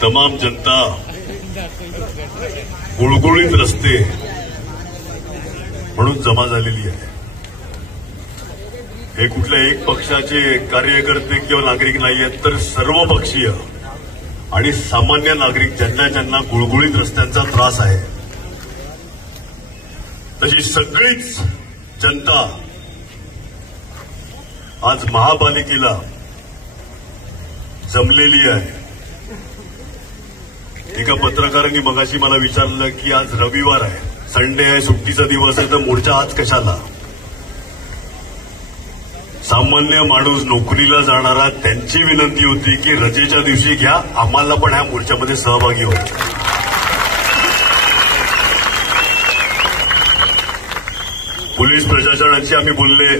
तमाम जनता गुळगुळीत रस्ते म्हणून जमा झालेली आहे. हे कुठल्या एक पक्षाचे कार्यकर्ते किंवा नागरिक नाही आहेत, तर सर्व पक्षीय आणि सामान्य नागरिक ज्यांना ज्यांना गुळगुळीत रस्त्यांचा त्रास आहे, तशी सगळीच जनता आज महापालिकेला जमलेली आहे. एका पत्रकारांनी मगाशी मला विचारलं की आज रविवार आहे, संडे आहे, सुट्टीचा दिवस आहे, तर मोर्चा आज कशाला? सामान्य माणूस नोकरीला जाणारा त्यांची विनंती होती की रजेच्या दिवशी घ्या, आम्हाला पण ह्या मोर्चामध्ये सहभागी व्हायचं. पोलीस प्रशासनाशी आम्ही बोलले,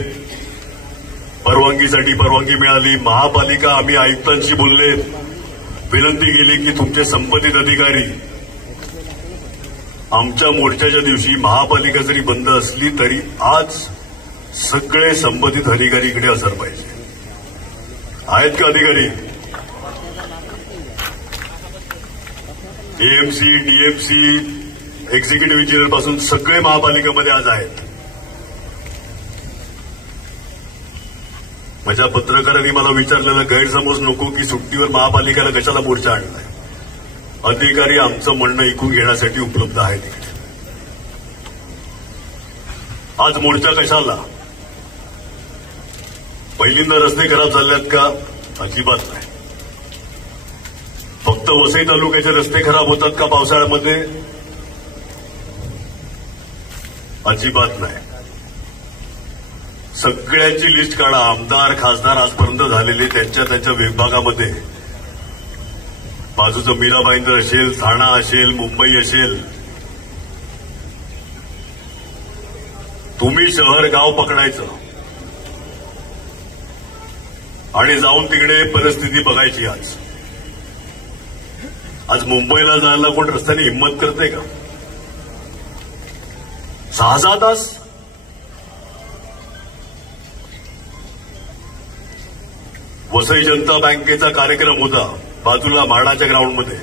परवानगीसाठी परवानगी मिळाली. महापालिका आम्ही आयुक्तांशी बोलले, विनंती केली की तुमचे संबंधित अधिकारी आमच्या मोर्चाच्या दिवशी महापालिका जरी बंद असली तरी आज सगळे संबंधित अधिकारी इकडे हजर पाहिजे. आहेत का अधिकारी? एएमसी, डीएमसी, एक्झिक्युटिव्ह इंजिनियर पासून सगळे महापालिकेमध्ये आज आहेत. माझ्या पत्रकारांनी मला विचारलेला गैरसमज नको की सुट्टीवर महापालिकेला कशाला मोर्चा आणलाय. अधिकारी आमचं म्हणणं ऐकून घेण्यासाठी उपलब्ध आहेत इकडे. आज मोर्चा कशाला? पहिल्यांदा रस्ते खराब झालेत का? अजिबात नाही. फक्त वसई तालुक्याचे रस्ते खराब होतात का पावसाळ्यामध्ये? अजिबात नाही. सगळ्यांची लिस्ट काढा. आमदार खासदार आजपर्यंत झालेले त्यांच्या त्यांच्या विभागामध्ये, बाजूचं मीरा भाईंदर असेल, ठाणा असेल, मुंबई असेल, तुम्ही शहर गाव पकडायचं आणि जाऊन तिकडे परिस्थिती बघायची. आज मुंबईला जायला कोण रस्त्याने हिंमत करते का? 6-6 तास वसई जनता बँकेचा कार्यक्रम होता बाजूला म्हाडाच्या ग्राउंडमध्ये.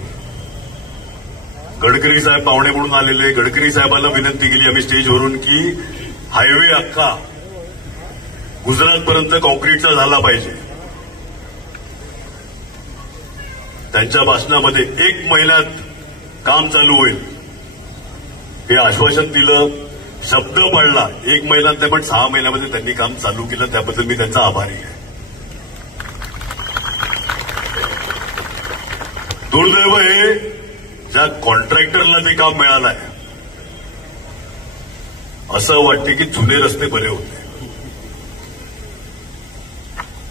गडकरी साहेब पाहुणे म्हणून आलेले. गडकरी साहेबांना विनंती केली आम्ही स्टेजवरून की हायवे अख्खा गुजरातपर्यंत कॉन्क्रीटचा झाला पाहिजे. त्यांच्या भाषणामध्ये 1 महिन्यात काम चालू होईल हे आश्वासन दिलं, शब्द पाळला. 1 महिन्यात नाही पण 6 महिन्यामध्ये त्यांनी काम चालू केलं. त्याबद्दल मी त्यांचा आभारी आहे. दुर्दैव हे ज्या कॉन्ट्रॅक्टरला ते काम मिळालं आहे, असं वाटते की जुने रस्ते बरे होते.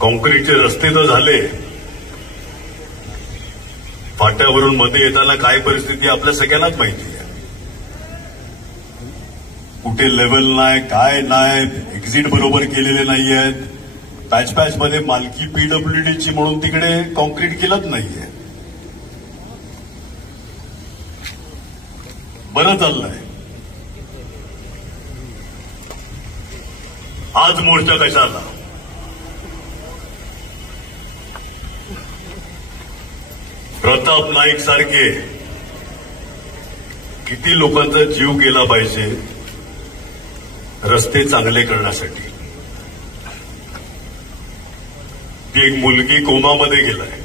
कॉन्क्रीटचे रस्ते तर झाले, फाट्यावरून मध्ये येताना काय परिस्थिती आपल्या सगळ्यांनाच माहिती आहे. कुठे लेवल नाही, काय नाही, एक्झिट बरोबर केलेले नाही आहेत. पॅच मध्ये मालकी पीडब्ल्यूडीची म्हणून तिकडे कॉन्क्रीट केलंच नाहीये. बरं चाललंय. आज मोर्चा कशाला? प्रताप नाईक सारखे किती लोकांचा जीव गेला पाहिजे रस्ते चांगले करण्यासाठी. ती एक मुलगी कोमामध्ये गेलाय.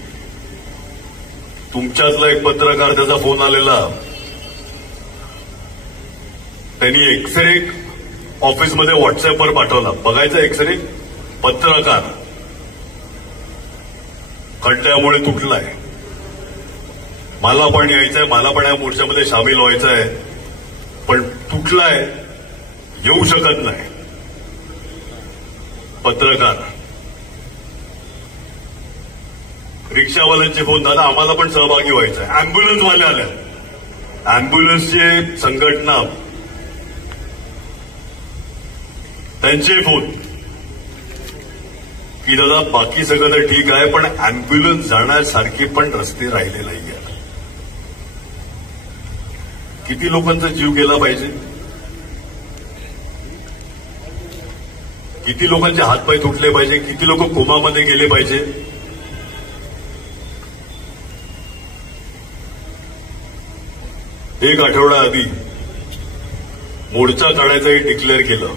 तुमच्यातला एक पत्रकार, त्याचा फोन आलेला, त्यांनी एक्सरे ऑफिसमध्ये व्हॉट्सअपवर पाठवला. बघायचा एक्सरे. पत्रकार खड्ड्यामुळे तुटलाय, मला पण यायचंय, मला पण या मोर्चामध्ये सामील व्हायचंय, पण तुटलाय, येऊ शकत नाही. पत्रकार. रिक्षावाल्यांचे फोन, दादा आम्हाला पण सहभागी व्हायचंय. अँब्युलन्सवाले आल्या, अँब्युलन्सचे संघटना, त्यांचे फोन की दादा बाकी सगळं तर ठीक आहे पण अँब्युलन्स जाण्यासारखे पण रस्ते राहिले नाहीये. किती लोकांचा जीव गेला पाहिजे? किती लोकांचे हातपाय तुटले पाहिजे? किती लोक कोमामध्ये गेले पाहिजे? एक आठवडा आधी मोर्चा काढायचंही डिक्लेअर केलं.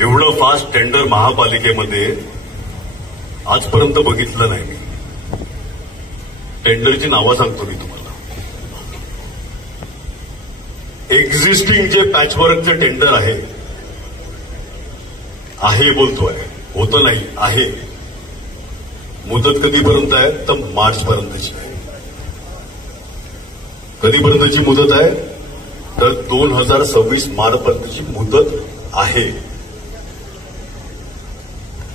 एवढं फास्ट टेंडर महापालिकेमध्ये आजपर्यंत बघितलं नाही मी. टेंडरची नावं सांगतो मी तुम्हाला. एक्झिस्टिंग जे पॅचवर्कचं टेंडर आहे बोलतोय, होतं नाही, आहे. मुदत कधीपर्यंत आहे तर मार्चपर्यंतची आहे. कधीपर्यंतची मुदत आहे तर 2026 मार्चपर्यंतची मुदत आहे.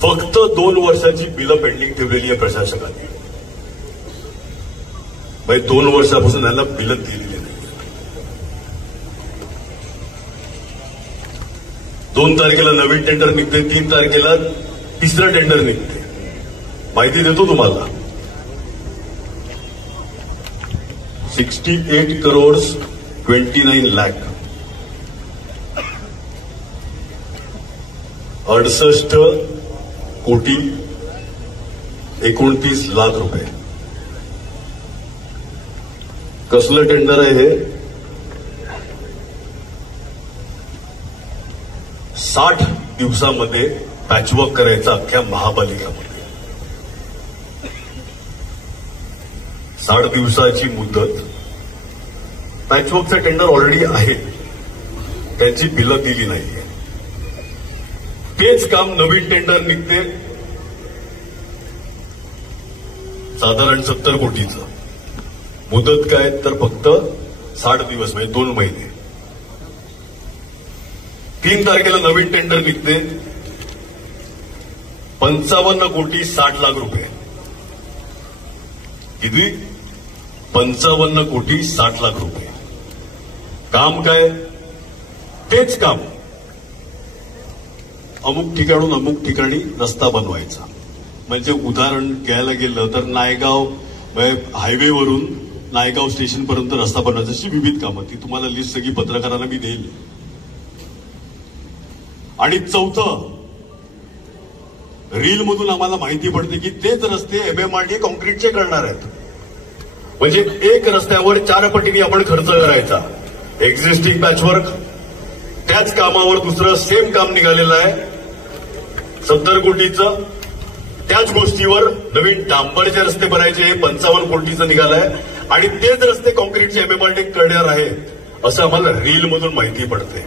फक्त 2 वर्षाची बिलं पेंडिंग ठेवलेली आहे प्रशासकांनी. 2 वर्षापासून त्यांना बिलं दिलेली नाही. 2 तारखेला नवीन टेंडर निघते, 3 तारखेला तिसरं टेंडर निघते. माहिती देतो तुम्हाला. 68 crores 29 lakh 68 कोटी 29 लाख रुपये. कसलं टेंडर आहे हे? 60 दिवसामध्ये पॅचवर्क करायचं अख्ख्या महापालिकामध्ये. 60 दिवसाची मुदत. पॅचवर्कचं टेंडर ऑलरेडी आहे, त्यांची बिलं दिली नाहीये. तेच काम नवीन टेंडर निघते साधारण 70 कोटीचं. मुदत काय तर फक्त 60 दिवस, म्हणजे 2 महिने. 3 तारखेला नवीन टेंडर निघते 55 कोटी 60 लाख रुपये. किती? 55 कोटी 60 लाख रुपये. काम काय? तेच काम. अमुक ठिकाणून अमुक ठिकाणी रस्ता बनवायचा. म्हणजे उदाहरण घ्यायला गेलं तर नायगाव हायवेवरून नायगाव स्टेशनपर्यंत रस्ता बनवायचा. अशी विविध कामं, ती तुम्हाला लिस्ट सगळी पत्रकारांना मी देईल. आणि चौथं, रील मधून आम्हाला माहिती पडते की तेच रस्ते MMRDA कॉन्क्रीटचे करणार आहेत. म्हणजे एक रस्त्यावर 4 पटीने आपण खर्च करायचा. एक्झिस्टिंग पॅचवर्क, त्याच कामावर दुसरं सेम काम निघालेलं आहे 70 कोटीचं. त्याच गोष्टीवर नवीन डांबरचे रस्ते बनायचे, हे 55 कोटीचं निघालंय. आणि तेच रस्ते कॉन्क्रीटचे MMRDA करणार आहे असं आम्हाला रील मधून माहिती पडते.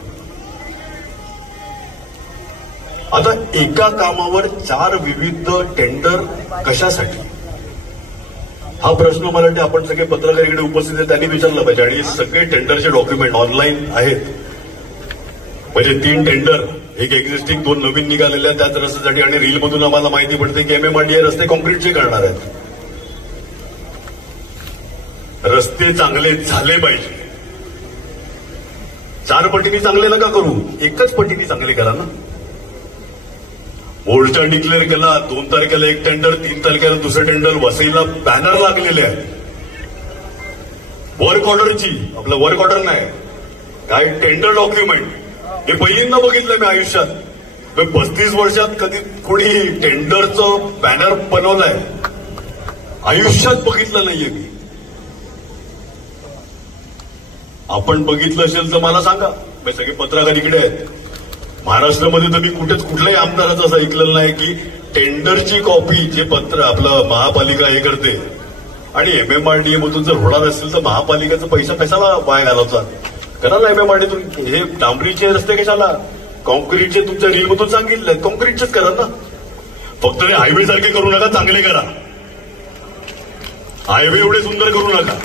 आता एका कामावर 4 विविध टेंडर कशासाठी? हा प्रश्न मला वाटतं आपण सगळे पत्रकार इकडे उपस्थित आहेत त्यांनी विचारला पाहिजे. आणि सगळे टेंडरचे डॉक्युमेंट ऑनलाईन आहेत. म्हणजे 3 टेंडर, एक एक्झिस्टिंग, 2 नवीन निघालेल्या त्याच रस्त्यासाठी. आणि रील मधून आम्हाला माहिती पडते की MMRDA रस्ते कॉन्क्रीटचे करणार आहेत. रस्ते चांगले झाले पाहिजे. 4 पटीने चांगले नका करू, एकच पटीने चांगले करा ना. मोर्चा डिक्लेअर केला, 2 तारखेला एक टेंडर, 3 तारखेला दुसरं टेंडर. वसईला बॅनर लागलेले आहेत वर्क ऑर्डरची. आपलं वर्क ऑर्डर नाही, काय टेंडर डॉक्युमेंट. हे पहिल्यांदा बघितलं मी आयुष्यात. 35 वर्षात कधी कोणी टेंडरचं बॅनर बनवलंय आयुष्यात बघितलं नाहीये मी. आपण बघितलं असेल तर मला सांगा. सगळे पत्रकार इकडे आहेत. महाराष्ट्रामध्ये तर मी कुठल्याही आमदाराचं असं ऐकलेलं नाही की टेंडरची कॉपी जे पत्र आपलं महापालिका हे करते आणि MMRDA मधून जर होणार असेल तर महापालिकेचा पैसा कशाला वाया घालवचा? करा ना MMRDA. हे डांबरीचे रस्ते कशाला? कॉन्क्रीटचे तुमच्या रीलमधून सांगितले, कॉन्क्रीटचेच करा ना. फक्त हे हायवे सारखे करू नका, चांगले करा. हायवे एवढे सुंदर करू नका.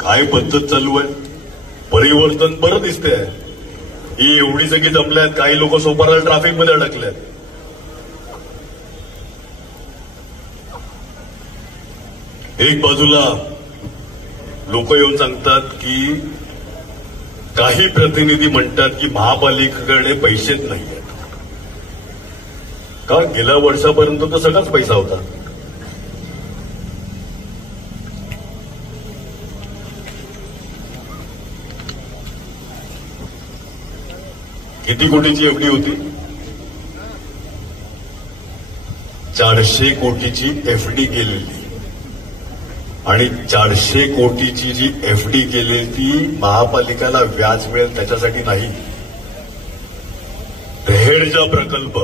काय पद्धत चालू आहे? परिवर्तन बरं दिसतंय. ही एवढी सगळी जमल्यात, काही लोक सोपारला ट्रॅफिकमध्ये अडकल्यात. एक बाजूला लोक येऊन सांगतात की काही प्रतिनिधी म्हणतात की महापालिकेकडे पैसेच नाही आहेत. का? गेल्या वर्षापर्यंत तर सगळाच पैसा होता. किती कोटीची एफडी होती? 400 कोटीची एफडी केलेली आणि 400 कोटीची जी एफडी केलेली ती महापालिकेला व्याज मिळेल त्याच्यासाठी नाही. दहेडचा प्रकल्प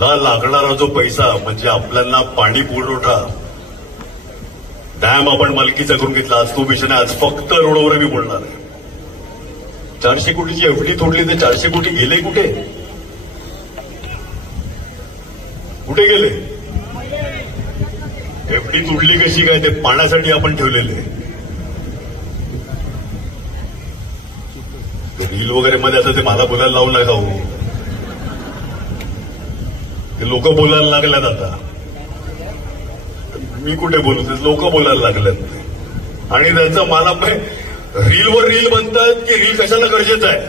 ला लागणारा जो पैसा म्हणजे आपल्याला पाणी पुरवठा डॅम आपण मालकीचा करून घेतला. आज तो विषय नाही, आज फक्त रोडवर मी बोलणार आहे. 400 कोटीची एफडी तोडली तर 400 कोटी गेले कुठे? कुठे गेले? एफडी तुडली कशी काय? ते पाण्यासाठी आपण ठेवलेले. रील वगैरे मध्ये आता ते मला बोलायला लावू नका हो. ते लोक बोलायला लागल्यात आता. मी कुठे बोलू? ते लोक बोलायला लागल्यात आणि त्यांचं मला रीलवर रील बनतात की रील कशाला गरजेचं आहे?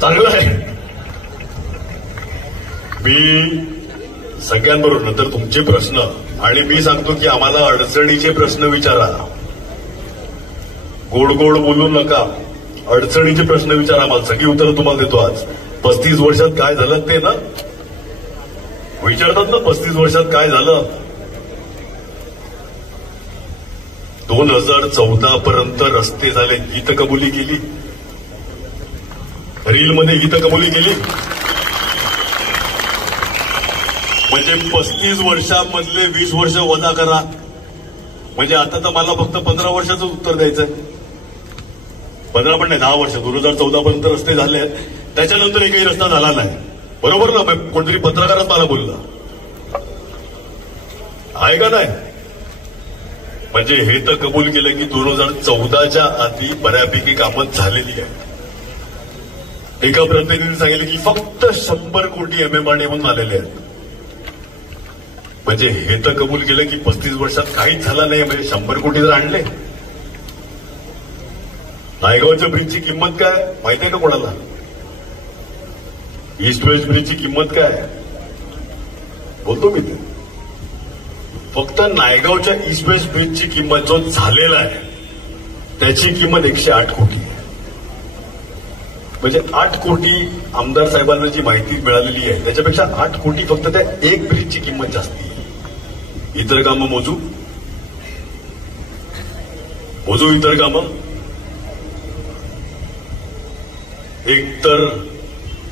चांगलं आहे. मी सगळ्यांबरोबर नंतर तुमचे प्रश्न आणि मी सांगतो की आम्हाला अडचणीचे प्रश्न विचारा. गोड गोड बोलू नका. अडचणीचे प्रश्न विचारा. आम्हाला सगळी उत्तरं तुम्हाला देतो. आज 35 वर्षात काय झालं ते ना विचारतात ना. 35 वर्षात काय झालं? 2014 पर्यंत रस्ते झाले. ही तर कबुली केली. रीलमध्ये ही तर कबुली केली. म्हणजे 35 वर्षांमधले 20 वर्ष वजा करा. म्हणजे आता तर मला फक्त 15 वर्षाचं उत्तर द्यायचंय. 15 पण नाही, 10 वर्ष. 2014 पर्यंत रस्ते झाले आहेत. त्याच्यानंतर एकही रस्ता झाला नाही. बरोबर ना? कोणतरी पत्रकारच मला बोलला आहे का नाही? म्हणजे हे तर कबूल केलं की 2014च्या आधी बऱ्यापैकी कामं झालेली आहेत. एका प्रतिनिधीने सांगितलं की फक्त 100 कोटी एमएमआरडी म्हणून आलेले आहेत. म्हणजे हे तर कबूल केलं की 35 वर्षात काहीच झालं नाही. म्हणजे 100 कोटी जर आणले. नायगावच्या ब्रिजची किंमत काय माहिती आहे का कोणाला? ईस्ट वेस्ट ब्रिजची किंमत काय बोलतो मी. ते फक्त नायगावच्या ईस्ट वेस्ट ब्रिजची किंमत जो झालेला आहे त्याची किंमत 108 कोटी आहे. म्हणजे 8 कोटी आमदार साहेबांना जी माहिती मिळालेली आहे त्याच्यापेक्षा 8 कोटी फक्त त्या एक ब्रिजची किंमत जास्ती आहे. इतर कामं मोजू इतर कामं. एकतर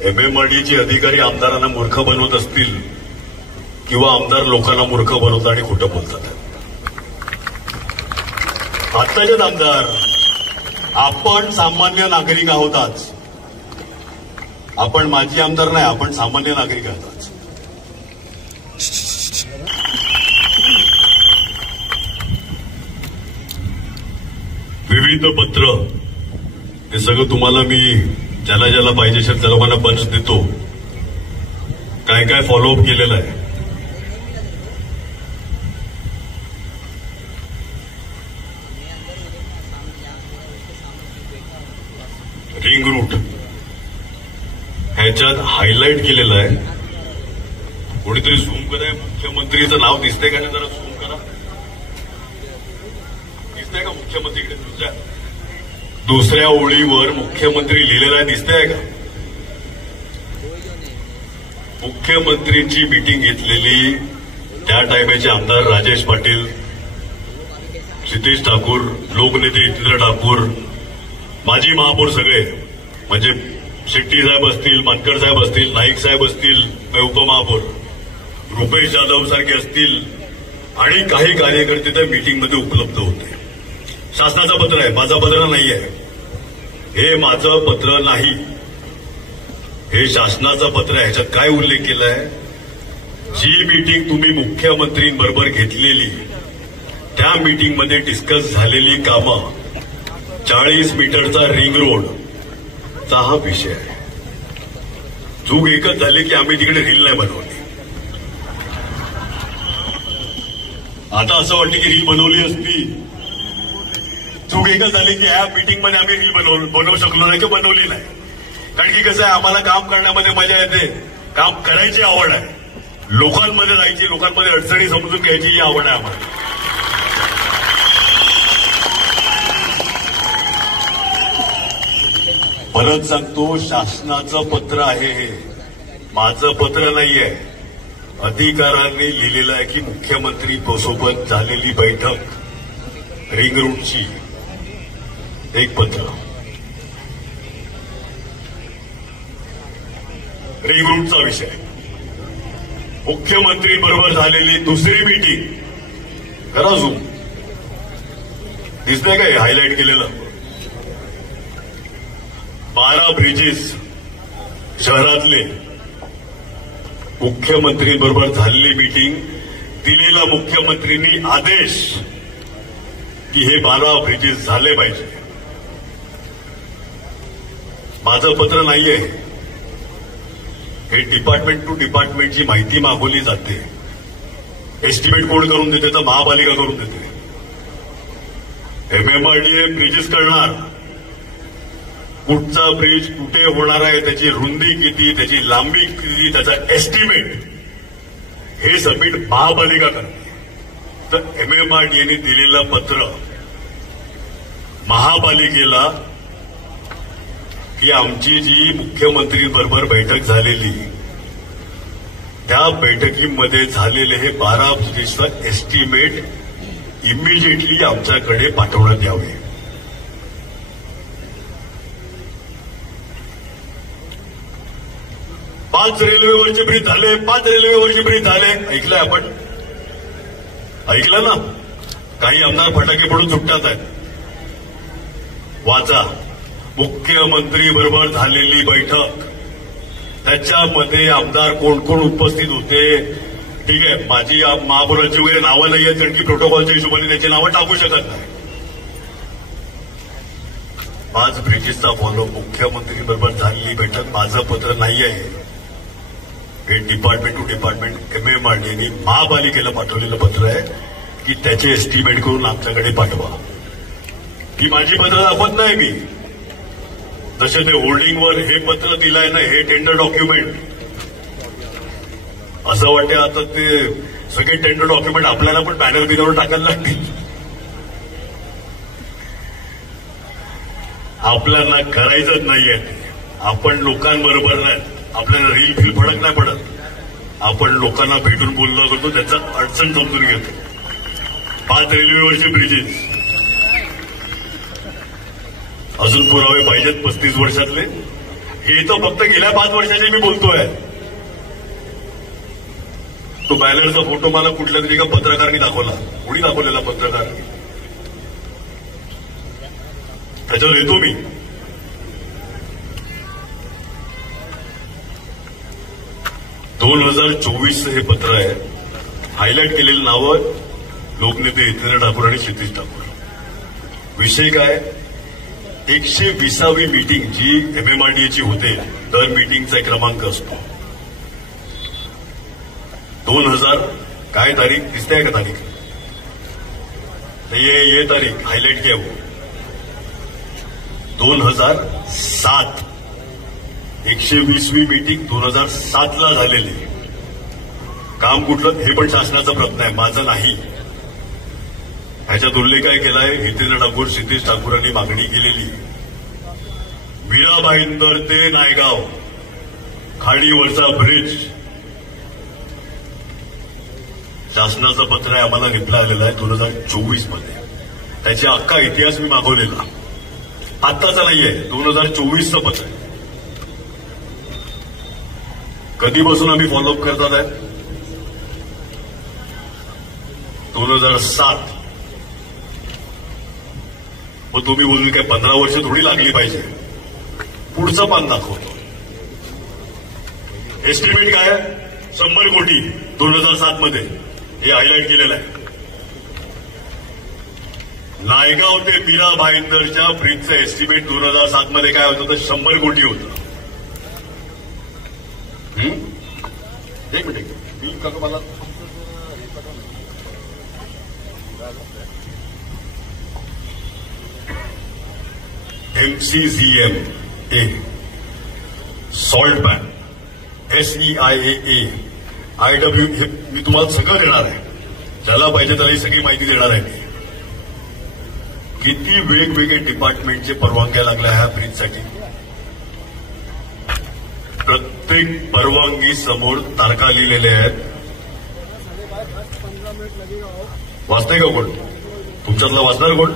एमएमआरडीचे अधिकारी आमदारांना मूर्ख बनवत असतील किंवा आमदार लोकांना मूर्ख बनवतात आणि खोटं बोलतात. आत्ताचेच आमदार आपण सामान्य नागरिक आहोत. आज आपण माजी आमदार नाही, आपण सामान्य नागरिक आहोत. आज विविध पत्र हे सगळं तुम्हाला मी ज्याला ज्याला पाहिजे असेल त्या लोकांना बंच देतो. काय काय फॉलोअप केलेलं आहे. रिंग रूट ह्याच्यात हायलाइट केलेलं आहे. कोणीतरी झूम करा. मुख्यमंत्रीचं नाव दिसतंय का? जरा झूम करा. दिसतंय का मुख्यमंत्रीकडे? दुसऱ्या ओळीवर मुख्यमंत्री लिहिलेला आहे. दिसतंय का? मुख्यमंत्रीची मीटिंग घेतलेली त्या टाइमचे आमदार राजेश पाटील, क्षितेश ठाकूर, लोकनेते इतेंद्र ठाकूर, माजी महापौर सगळे म्हणजे शेट्टी साहेब असतील, मानकर साहेब असतील, नाईक साहेब असतील, उपमहापौर रुपेश जाधव सारखे असतील आणि काही कार्यकर्ते त्या मीटिंगमध्ये उपलब्ध होते. शासनाचं पत्र आहे, माझं पत्र नाही आहे. हे माझं पत्र नाही, हे शासनाचं पत्र आहे. ह्याच्यात काय उल्लेख केलाय? जी मीटिंग तुम्ही मुख्यमंत्रींबरोबर घेतलेली त्या मीटिंगमध्ये डिस्कस झालेली कामं 40 मीटरचा रिंग रोडचा हा विषय आहे. चूक एकच झाली की आम्ही तिकडे रील नाही बनवली. आता असं वाटतं की रील बनवली असती. चूक एकच झाली की ह्या मीटिंगमध्ये आम्ही रील बनवू शकलो नाही किंवा बनवली नाही. कारण की कसं आहे, आम्हाला काम करण्यामध्ये मजा येते, काम करायची आवड आहे, लोकांमध्ये जायची, लोकांमध्ये अडचणी समजून घ्यायची ही आवड आहे आम्हाला. परत सांगतो, शासनाचं पत्र आहे हे, माझं पत्र नाहीये. अधिकाऱ्यांनी लिहिलेलं आहे की मुख्यमंत्री सोबत झालेली बैठक रिंग रोडची एक पत्र, रिंग रोडचा विषय, मुख्यमंत्री बरोबर झालेली दुसरी मीटिंग, करा झूम, दिसतंय काय हायलाइट केलेलं, 12 ब्रिजेस शहरातले मुख्यमंत्रीबरोबर झालेली मीटिंग, दिलेला मुख्यमंत्र्यांनी आदेश की हे 12 ब्रिजेस झाले पाहिजे. माझं पत्र नाहीये, हे डिपार्टमेंट टू डिपार्टमेंटची माहिती मागवली जाते. एस्टिमेट कोण करून देते तर महापालिका करून देते. MMRDA ब्रिजेस करणार, कुठचा ब्रिज कुठे होणार आहे, त्याची रुंदी किती, त्याची लांबी किती, त्याचा एस्टिमेट हे सबमिट महापालिका करते. तर MMRDAने दिलेलं पत्र महापालिकेला की आमची जी मुख्यमंत्रीबरोबर बैठक झालेली, त्या बैठकीमध्ये झालेले हे 12 ब्रिजेसचं एस्टिमेट इमिजिएटली आमच्याकडे पाठवण्यात यावे. पाच रेल्वेवरचे ब्रिज झाले, 5 रेल्वेवरचे ब्रिज झाले, ऐकलंय आपण, ऐकलं ना. काही आमदार फटाके पडून सुटतात आहेत. वाचा, मुख्यमंत्री बरोबर झालेली बैठक, त्याच्यामध्ये आमदार कोण कोण उपस्थित होते. ठीक आहे, माझी महापौरांची वगैरे नावं नाही आहेत, कारण की प्रोटोकॉलच्या हिशोबाने त्याची नावं टाकू शकत नाही. 5 ब्रिजेसचा फॉलो, मुख्यमंत्री बरोबर झालेली बैठक, माझं पत्र नाही आहे, हे डिपार्टमेंट टू डिपार्टमेंट MMRDAने महापालिकेला पाठवलेलं पत्र आहे की त्याचे एस्टिमेट करून आमच्याकडे पाठवा. ही माझी पत्र दाखवत नाही मी, जसे ते होल्डिंगवर हे पत्र दिलंय ना, हे टेंडर डॉक्युमेंट, असं वाटतं आता ते सगळे टेंडर डॉक्युमेंट आपल्याला पण बॅनर बिनरवर टाकायला लागतील. आपल्याला करायचंच नाहीये. आपण लोकांबरोबर नाही, आपल्याला रील फील फडक नाही पडत. आपण लोकांना भेटून बोलणं करतो, त्याचा अडचण समजून घेतो. 5 रेल्वेवरचे ब्रिजेस, अजून पुरावे पाहिजेत 35 वर्षातले. हे तर फक्त गेल्या 5 वर्षाचे मी बोलतोय. तो बॅनरचा फोटो मला कुठल्या तरी एका पत्रकारांनी दाखवला, कोणी दाखवलेला पत्रकार, त्याच्यावर येतो मी. (2024) हे पत्र आहे. हायलाइट केलेली नावं लोकनेते हितेंद्र ठाकूर आणि क्षितिज ठाकूर. विषय काय, 120वी मीटिंग जी MMRDAची होते, दर मीटिंगचा एक क्रमांक असतो. 2000 काय तारीख दिसते का तारीख, ये तारीख हायलाइट किया वो 2007, 120वी मीटिंग 2007ला झालेली. काम कुठलं हे पण शासनाचा प्रयत्न आहे, माझं नाही. ह्याच्यात उल्लेख काय केलाय, हितेंद्र ठाकूर, क्षितिज ठाकूरांनी मागणी केलेली, मीरा भाईंदर ते नायगाव खाडीवरचा ब्रिज, शासनाचं पत्र आहे, आम्हाला रिप्लाय आलेला आहे 2024 मध्ये. त्याचा अख्खा इतिहास मी मागवलेला, आत्ताचा नाहीये, 2024चं पत्र आहे. कधीपासून आम्ही फॉलोअप करतात आहे, 2007. मग तुम्ही बोलून काय 15 वर्ष थोडी लागली पाहिजे. पुढचं पान दाखवतो. एस्टिमेट काय आहे, 100 कोटी 2007 मध्ये, हे हायलाइट केलेलं आहे. नायगाव ते मीरा भाईंदरच्या ब्रिजचं एस्टिमेट 2007 मध्ये काय होतं, तर 100 कोटी होतं. एक मिनिट, मी का मला MCZM salt ban, SEIAA, IW, हे मी तुम्हाला सगळं देणार आहे. ज्याला पाहिजे त्याला ही सगळी माहिती देणार आहे मी. किती वेगवेगळे डिपार्टमेंटचे परवानग्या लागल्या ह्या ब्रिजसाठी. प्रत्येक परवानगी समोर तारखा लिहिलेल्या आहेत. वाचते का कोण? तुमच्यातला वाचणार कोण?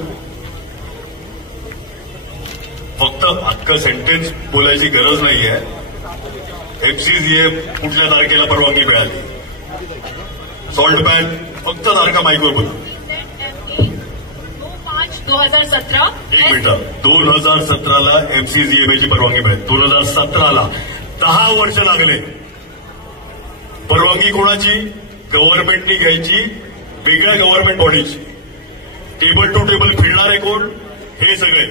फक्त अख्खं सेंटेन्स बोलायची गरज नाहीये. एफसीजीए कुठल्या तारखेला परवानगी मिळाली? सॉल्ट बॅन फक्त तारखा माईकवर बोला. 2017 एक मिनिट. 2017ला एमसीजीएमची परवानगी मिळाली. 2017ला 10 वर्ष लागले. परवानगी कोणाची? गव्हर्नमेंटनी घ्यायची, वेगळ्या गव्हर्नमेंट बॉडीची. टेबल टू टेबल फिरणारे कोण? हे सगळे.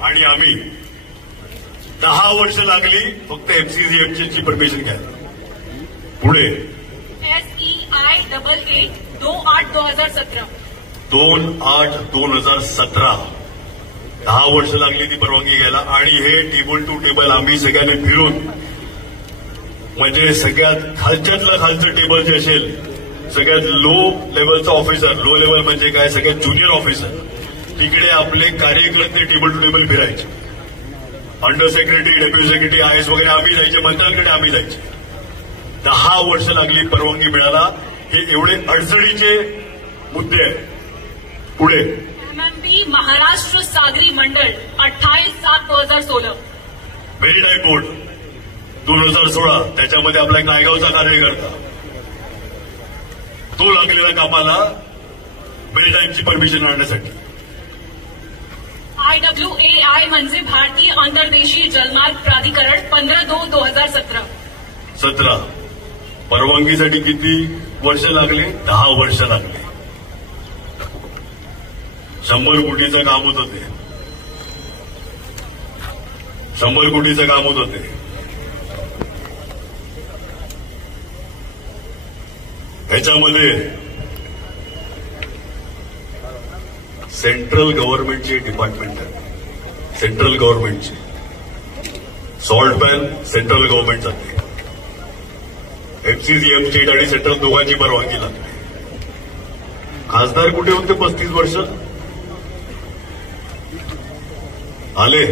आणि आम्ही 10 वर्ष लागली फक्त एमसीजीएमची परमिशन घ्यायला. पुढे SEI 28-2017 28-2017 10 वर्ष लागली ती परवानगी घ्यायला. आणि हे टेबल टू टेबल आम्ही सगळ्यांनी फिरून, म्हणजे सगळ्यात खालच्यातलं खालचं टेबल जे असेल, सगळ्यात लो लेवलचा ऑफिसर, लो लेवल म्हणजे काय, सगळ्यात ज्युनियर ऑफिसर, तिकडे आपले कार्यकर्ते टेबल टू टेबल फिरायचे. Under secretary, deputy secretary, IS वगैरे आम्ही जायचे, मंत्र्यांकडे आम्ही जायचे. 10 वर्ष लागली परवानगी मिळाला. हे एवढे अडचणीचे मुद्दे आहेत. पुढे MMB महाराष्ट्र सागरी मंडळ 28/7/2016 मेरीटाईम बोर्ड 2016. त्याच्यामध्ये आपला एक नायगावचा कार्यकर्ता, तो लागलेला कामाला मेरीटाईमची परमिशन आणण्यासाठी. IWAI म्हणजे भारतीय अंतर्देशीय जलमार्ग प्राधिकरण 15/2/2017 17. परवानगीसाठी किती वर्ष लागले? 10 वर्ष लागले. 100 कोटीचं काम होतं ते. 100 कोटीचं काम होतं ते. ह्याच्यामध्ये सेंट्रल गव्हर्नमेंटची डिपार्टमेंट आहे. सेंट्रल गव्हर्नमेंटची सॉल्ट बॅन सेंट्रल गव्हर्नमेंट जाते. एमसीजीएम स्टेट आणि सेंट्रल दोघांची परवानगी लागते. खासदार कुठे होते 35 वर्ष? आले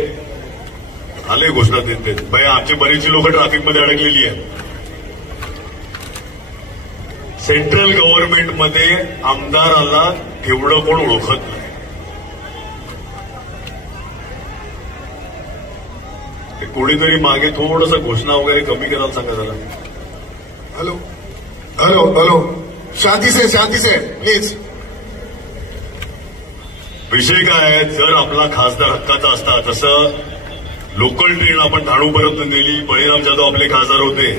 आले घोषणा देते. बाई आमची बरीचशी लोक ट्रॅफिकमध्ये अडकलेली आहेत. सेंट्रल गव्हर्नमेंटमध्ये आमदाराला एवढं कोण ओळखत नाही. कोणीतरी मागे थोडंसं घोषणा वगैरे कमी करायला सांगा जरा. Hello hello hello, Shanti say please. विषय काय आहे? जर आपला खासदार हक्काचा असता, तसं लोकल ट्रेन आपण ठाणूपर्यंत नेली. बळीराम जाधव आपले खासदार होते.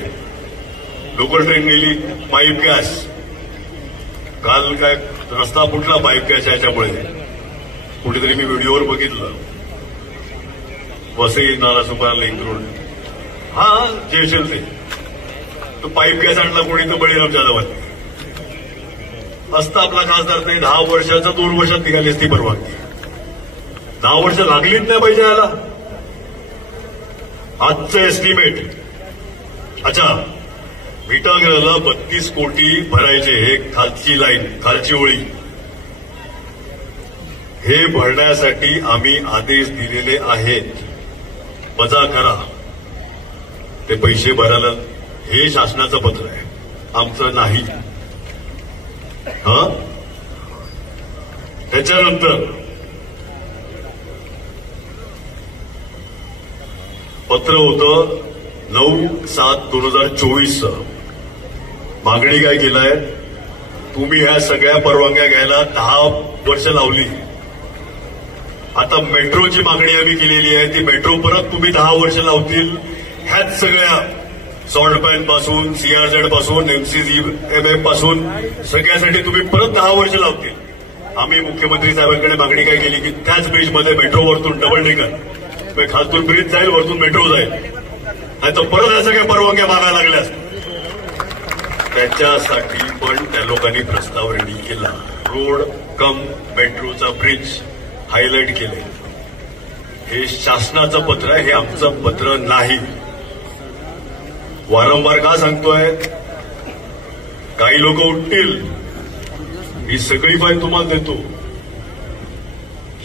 लोकल ट्रेन नेली. पाईप गॅस, काल काय रस्ता फुटला पाईप गॅस याच्यामुळे. कुठेतरी मी व्हिडिओवर बघितलं. वसई नालासोपारा लिंक रोड, हा जे असेल ते. तो पाईप गॅस आणला कोणी? तर बळीराम जाधवांनी. असता आपला खासदार ते 10 वर्षाचा 2 वर्षात निघाली असती परवानगी. 10 वर्ष लागलीच नाही पाहिजे याला. आजचं एस्टिमेट, अच्छा, विटागराला 32 कोटी भरायचे. हे खालची लाईन, खालची ओळी, हे भरण्यासाठी आम्ही आदेश दिलेले आहेत. वजा करा ते पैसे भरायला. हे शासनाचं पत्र आहे, आमचं नाही. त्याच्यानंतर पत्र होतं 9/7/2024. मागणी काय केलाय? तुम्ही ह्या सगळ्या परवानग्या घ्यायला 10 वर्ष लावली. आता मेट्रोची मागणी आम्ही केलेली आहे. ती मेट्रो परत तुम्ही 10 वर्ष लावतील. ह्याच सगळ्या सॉल्ट बॅन पासून, सीआरझेड पासून, एमसीजीएमएम पासून सगळ्यासाठी तुम्ही परत 10 वर्ष लावतील. आम्ही मुख्यमंत्री साहेबांकडे मागणी काय केली की त्याच ब्रिजमध्ये मेट्रो वरतून डबल डेकर, खालतून ब्रिज जाईल, वरतून मेट्रो जाईल. नाही तर परत या सगळ्या परवानग्या मागायला लागल्यास. त्याच्यासाठी पण त्या लोकांनी प्रस्ताव रेडी केला. रोड कम मेट्रोचा ब्रिज हायलाईट केले. हे शासनाचं पत्र आहे, हे आमचं पत्र नाही. वारंवार का सांगतोय? काही लोक उठतील, ही सगळी फाईल तुम्हाला देतो.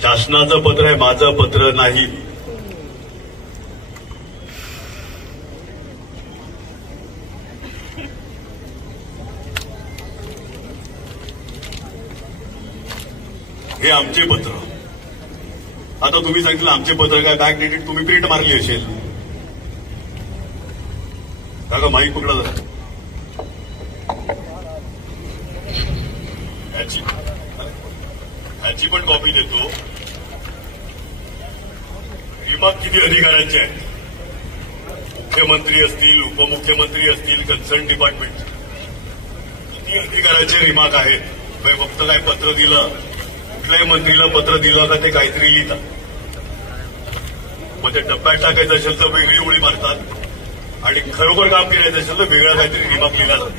शासनाचं पत्र आहे, माझं पत्र नाही. हे आमचे पत्र. आता तुम्ही सांगितलं आमचे पत्र काय बॅक डेटेड, तुम्ही प्रिंट मारली असेल का माहीत पकडा जरा. ह्याची पण कॉपी देतो. रिमार्क किती अधिकाऱ्यांचे आहेत? मुख्यमंत्री असतील, उपमुख्यमंत्री असतील, कन्सर्न डिपार्टमेंट, किती अधिकाऱ्यांचे रिमार्क आहेत? फक्त काय पत्र दिलं, कुठल्याही मंत्रीला पत्र दिलं का ते काहीतरी लिहितात, मग ते डब्यात टाकायचं असेल तर वेगळी उडी मारतात आणि खरोखर काम करायचं असेल तर वेगळा काहीतरी रिमार्क लिहिला जातो.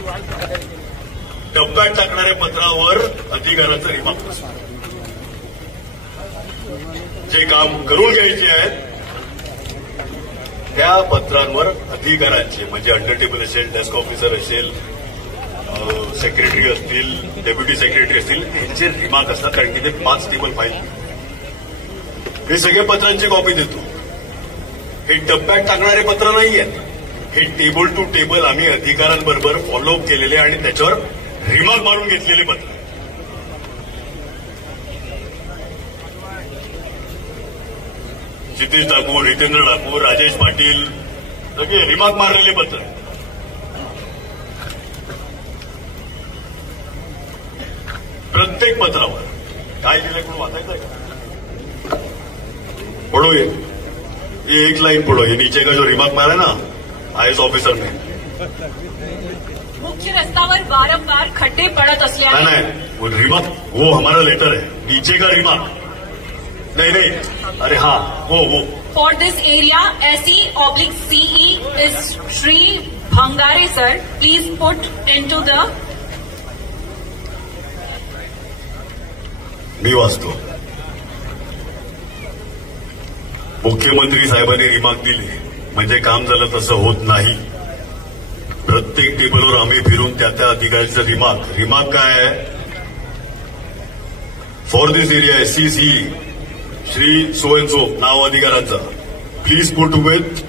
डब्यात टाकणाऱ्या पत्रावर अधिकाऱ्याचं रिमार्क असतो. जे काम करून घ्यायचे आहेत त्या पत्रांवर अधिकाऱ्यांचे म्हणजे अंडर टेबल असेल, डेस्क ऑफिसर असेल, सेक्रेटरी असतील, डेप्युटी सेक्रेटरी असतील, त्यांचे रिमार्क असतात. कारण की ते 5 टेबल फाईल. हे सगळे पत्रांची कॉपी देतो. हे डब्यात टाकणारे पत्र नाही आहेत. हे टेबल टू टेबल आम्ही अधिकाऱ्यांबरोबर फॉलोअप केलेले आणि त्याच्यावर रिमार्क मारून घेतलेले पत्र. क्षितिज ठाकूर, हितेंद्र ठाकूर, राजेश पाटील सगळे रिमार्क मारलेले पत्र. प्रत्येक पत्रावर काय लिहिलंय कोण वाचायचंय का? पढो ये एक लाइन पढ़ो. ये नीचे का जो रिमार्क मारा है ना आईएएस ऑफिसर ने, मुख्य रस्त्यावर वारंवार खड्डे पडत असल्याने नहीं वो रिमार्क वो हमारा लेटर है. नीचे का रिमार्क नहीं, अरे हाँ वो for this area SE/CE is Shri Bhangare sir, please put into the. मी वाचतो. मुख्यमंत्री साहेबांनी रिमार्क दिले म्हणजे काम झालं तसं होत नाही. प्रत्येक टेबलवर आम्ही फिरून त्या अधिकाऱ्याचं रिमार्क काय आहे? For this area SE/CE Shri so and so नाव अधिकाऱ्यांचा, प्लीज पुट विथ,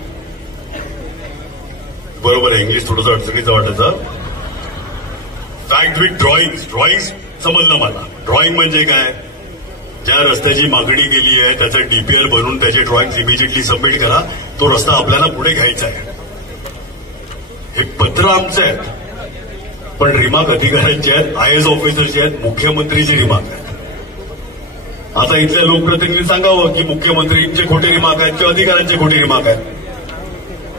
बरोबर आहे इंग्लिश थोडंसं अडचणीचं वाटायचं. फॅक्ट विथ ड्रॉइंग समजलं मला. ड्रॉइंग म्हणजे काय? ज्या रस्त्याची मागणी केली आहे त्याचं डीपीआर बनवून त्याचे ड्रॉइंग इमिजिएटली सबमिट करा. तो रस्ता आपल्याला पुढे घ्यायचा आहे. हे पत्र आमचे आहेत पण रिमार्क अधिकाऱ्यांचे आहेत, आयएएस ऑफिसरचे आहेत, मुख्यमंत्रीची रिमार्क आहेत. आता इथल्या लोकप्रतिनिधी सांगावं की मुख्यमंत्रींचे खोटे रिमार्क आहेत किंवा अधिकाऱ्यांचे खोटे रिमार्क आहेत.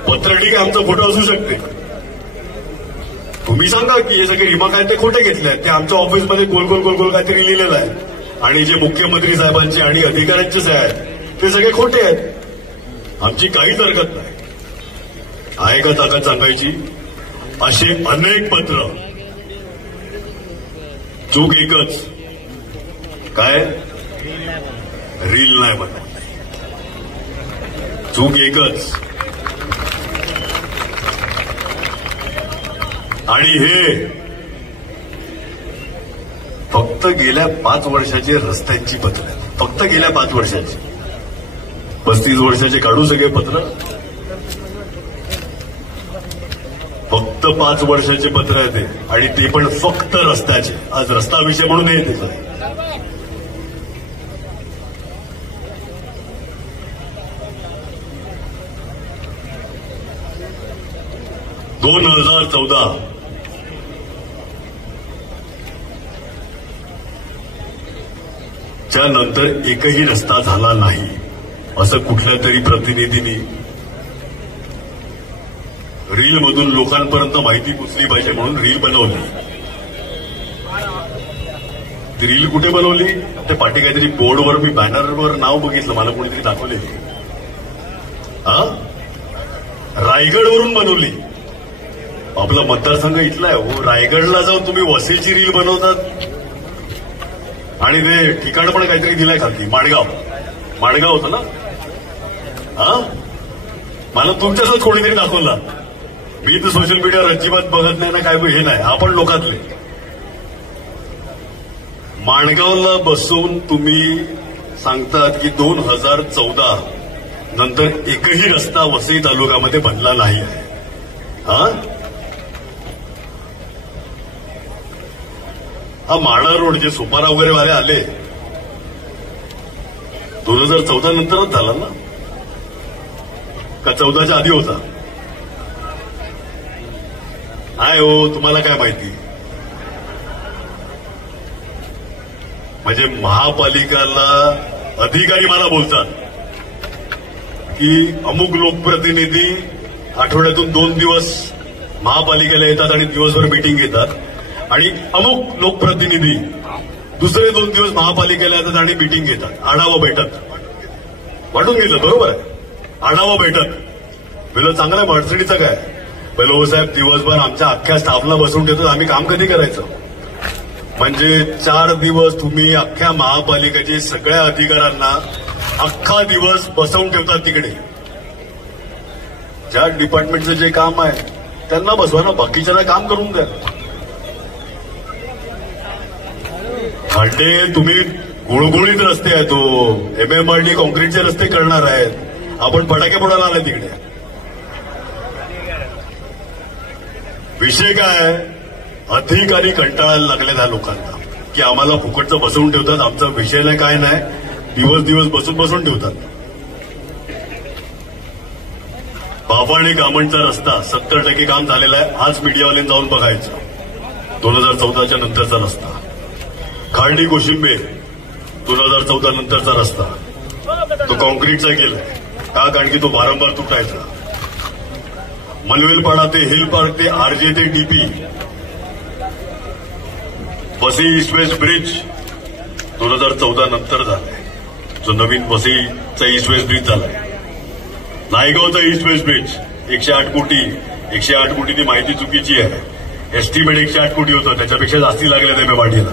पत्र ठीक आहे आमचं खोटं असू शकते. तुम्ही सांगा की हे सगळे रिमार्क आहेत ते खोटे घेतले आहेत, ते आमच्या ऑफिसमध्ये गोल गोल गोल गोल काहीतरी लिहिलेलं आहे आणि जे मुख्यमंत्री साहेबांचे आणि अधिकाऱ्यांचेच आहेत ते सगळे खोटे आहेत. आमची काहीच हरकत नाही. आहे का ताकद सांगायची? असे अनेक पत्र. चूक एकच, काय? रील नाही बनत. चूक एकच. आणि हे फक्त गेल्या 5 वर्षाचे रस्त्यांची पत्र आहेत. फक्त गेल्या 5 वर्षाची. 35 वर्षाचे काढू सगळे पत्र. फक्त 5 वर्षाचे पत्र आहे ते, आणि ते पण फक्त रस्त्याचे. आज रस्ता विषय म्हणून हे ते नाही. 2014 च्या नंतर एकही रस्ता झाला नाही असं कुठल्या तरी प्रतिनिधींनी रील मधून लोकांपर्यंत माहिती पोचली पाहिजे म्हणून रील बनवली. ती रील कुठे बनवली? ते पाठी काहीतरी बोर्डवर मी बॅनरवर नाव बघितलं, मला कोणीतरी दाखवले. रायगडवरून बनवली. आपला मतदारसंघ इथला आहे हो. रायगडला जाऊन तुम्ही वसईची रील बनवतात आणि ते ठिकाण पण काहीतरी दिलंय खाली. माडगाव होतं ना? मला तुमच्यासोबत कोणीतरी दाखवला. मी तर सोशल मीडियावर अजिबात बघत नाही ना, काय हे नाही. आपण लोकातले. माणगावला बसून तुम्ही सांगतात की 2014 नंतर एकही रस्ता वसई तालुक्यामध्ये बनला नाही आहे. हा माडा रोड जे सुपारा वगैरे वाले आले 2014 नंतरच झाला ना, का 14च्या आधी होता? काय हो, तुम्हाला काय माहिती? म्हणजे महापालिकाला अधिकारी मला बोलतात की अमुक लोकप्रतिनिधी आठवड्यातून 2 दिवस महापालिकेला येतात आणि दिवसभर मीटिंग घेतात, आणि अमुक लोकप्रतिनिधी दुसरे 2 दिवस महापालिकेला येतात आणि मीटिंग घेतात. आढावा बैठक वाटून घेतलं, बरोबर आहे. आढावा बैठक पहिलं चांगलं आहे. अडचणीचं काय? पहिलं हो साहेब, दिवसभर आमच्या अख्ख्या स्टाफला बसवून ठेवतात, आम्ही काम कधी करायचं? म्हणजे 4 दिवस तुम्ही अख्ख्या महापालिकेच्या सगळ्या अधिकाऱ्यांना अख्खा दिवस बसवून ठेवतात तिकडे. ज्या डिपार्टमेंटचं जे काम आहे त्यांना बसवा ना, बाकीच्यांना काम करून द्या. खड्डे तुम्ही गुळगुळीत रस्ते आहेत, तो MMRD कॉन्क्रीटचे रस्ते करणार आहेत, आपण फटाके फोडायला आले तिकडे. विषय काय आहे? अधिकारी कंटाळायला लागले त्या लोकांना की आम्हाला फुकटचं बसवून ठेवतात, आमचा विषयला काय नाही, दिवस बसून ठेवतात. बाफाणी कामणचा रस्ता 70% काम झालेला आहे. आज मीडियावाल्यांनी जाऊन बघायचं. 2014च्या नंतरचा रस्ता. खार्डी कोशिंबे 2014 नंतरचा रस्ता, तो कॉन्क्रीटचा केलाय का? कारण की तो वारंवार तुटायचा. मलवेलपाडा ते हिल पार्क ते RJ ते DP, Vasai east west bridge 2014 नंतर झालाय, जो नवीन वसईचा ईस्ट वेस्ट ब्रिज झालाय. नायगावचा ईस्ट वेस्ट ब्रिज 108 कोटी. 108 कोटी ती माहिती चुकीची आहे. एस्टिमेट 108 कोटी होतं, त्याच्यापेक्षा जास्ती लागले ते MMRDला.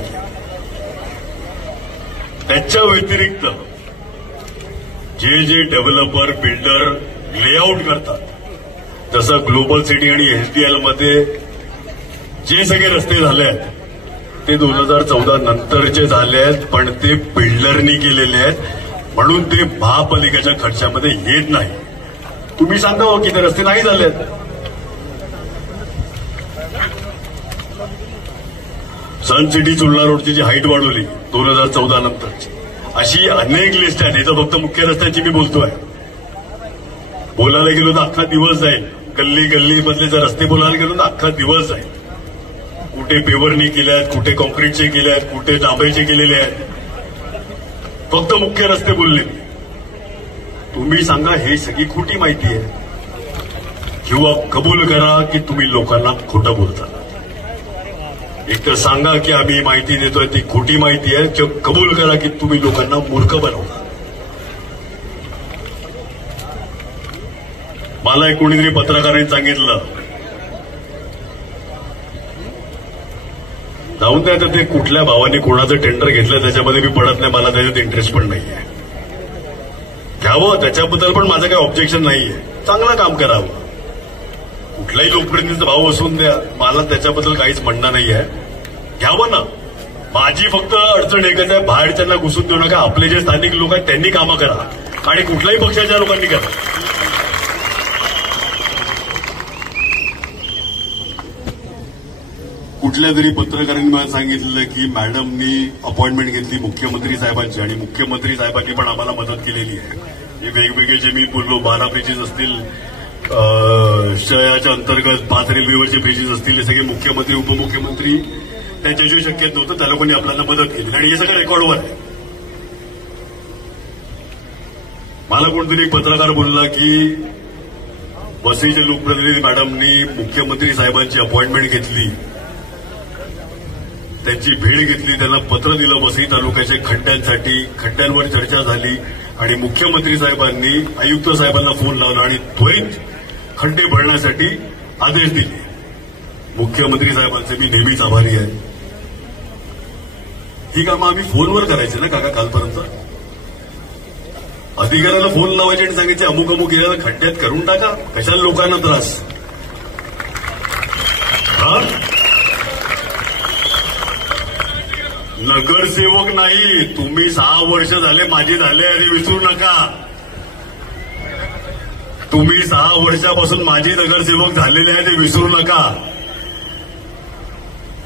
त्याच्या व्यतिरिक्त जे डेव्हलपर बिल्डर लेआउट करतात, जसं ग्लोबल सिटी आणि SDL मध्ये जे सगळे रस्ते झाले आहेत ते 2014 नंतरचे झाले आहेत, पण ते बिल्डरनी केलेले आहेत, म्हणून ते महापालिकेच्या खर्चामध्ये येत नाही. तुम्ही सांगा हो की ते रस्ते नाही झाले आहेत. सन सिटी चुलना रोडची जी हाईट वाढवली 2014 नंतरची, अशी अनेक लिस्ट आहेत. इथं फक्त मुख्य रस्त्याची मी बोलतोय. बोलायला गेलो तर अख्खा दिवस जाईल. गल्ली मधले जर रस्ते बोलायला गेलो तर अख्खा दिवस जाईल. कुठे पेवरनी केले आहेत, कुठे कॉन्क्रीटचे केले आहेत, कुठे तांब्याचे केलेले आहेत. फक्त मुख्य रस्ते बोलले. तुम्ही सांगा, हे सगळी खोटी माहिती आहे, किंवा कबूल करा की तुम्ही लोकांना खोटं बोलता. एक तर सांगा की आम्ही माहिती देतोय ती खोटी माहिती आहे, किंवा कबूल करा की तुम्ही लोकांना मूर्ख बनवता. मला एक कोणीतरी पत्रकारांनी सांगितलं, जाऊन द्या तर ते कुठल्या भावाने कोणाचं टेंडर घेतलं त्याच्यामध्ये मी पडत नाही, मला त्याच्यात इंटरेस्ट पण नाहीये. घ्यावं, त्याच्याबद्दल पण माझं काही ऑब्जेक्शन नाहीये. चांगलं काम करावं, कुठलाही लोकप्रतिनिधीचा भाव असून द्या, मला त्याच्याबद्दल काहीच म्हणणं नाही आहे. घ्यावं ना. माझी फक्त अडचण एकच आहे, बाहेरच्यांना घुसून देऊ नका. आपले जे स्थानिक लोक आहेत त्यांनी कामं करा, आणि कुठल्याही पक्षाच्या लोकांनी करा. कुठल्या तरी पत्रकारांनी मला सांगितलं की मॅडमनी अपॉइंटमेंट घेतली मुख्यमंत्री साहेबांची, आणि मुख्यमंत्री साहेबांनी पण आम्हाला मदत केलेली आहे. हे वेगवेगळे जे मी बोललो 12 ब्रिजेस असतील, शयाच्या अंतर्गत 5 रेल्वेवरचे ब्रिजेस असतील, हे सगळे मुख्यमंत्री उपमुख्यमंत्री त्यांच्याशिवाय शक्य नव्हतं, त्या लोकांनी आपल्याला मदत केली, आणि हे सगळं रेकॉर्डवर आहे. मला कोणतरी एक पत्रकार बोलला की वसईचे लोकप्रतिनिधी मॅडमनी मुख्यमंत्री साहेबांची अपॉइंटमेंट घेतली, त्यांची भेट घेतली, त्यांना पत्र दिलं वसई तालुक्याच्या खड्ड्यांसाठी, खड्ड्यांवर चर्चा झाली, आणि मुख्यमंत्री साहेबांनी आयुक्त साहेबांना फोन लावला आणि त्वरित खड्डे भरण्यासाठी आदेश दिले. मुख्यमंत्री साहेबांचे मी नेहमीच आभारी आहे. ही कामं आम्ही फोनवर करायचे ना काका कालपर्यंत. अधिकाऱ्याला फोन लावायचे आणि सांगायचे अमुक अमुक एरियाला खड्ड्यात करून टाका, कशाला लोकांना त्रास. नगरसेवक नाही तुम्ही, 6 वर्ष झाले माझे झाले, अरे विसरू नका. तुम्ही 6 वर्षापासून माझे नगरसेवक झालेले आहे, ते विसरू नका.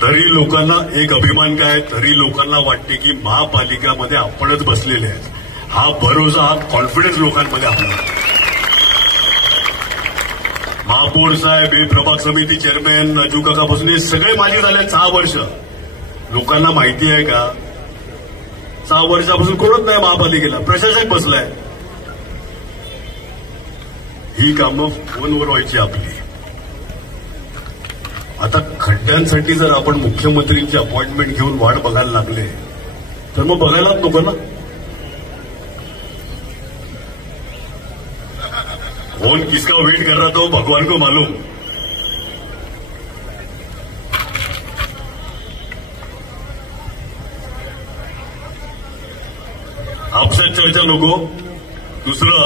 तरी लोकांना एक अभिमान काय, तरी लोकांना वाटते की महापालिकामध्ये आपणच बसलेले आहेत, हा भरोसा, हा कॉन्फिडन्स लोकांमध्ये आपला. महापौर साहेब, हे प्रभाग समिती चेअरमॅन, राजू काकापासून हे सगळे माझे झाले 6 वर्ष. लोकांना माहिती आहे का 6 वर्षापासून कोणच नाही महापालिकेला, प्रशासक बसलाय. ही कामं फोनवर व्हायची आपली. आता खड्ड्यांसाठी जर आपण मुख्यमंत्रींची अपॉइंटमेंट घेऊन वाट बघायला लागले तर मग बघायलाच नको ना. कौन किसका वेट कर रहा था भगवान को मालूम. आपसात चर्चा नको. दुसरं,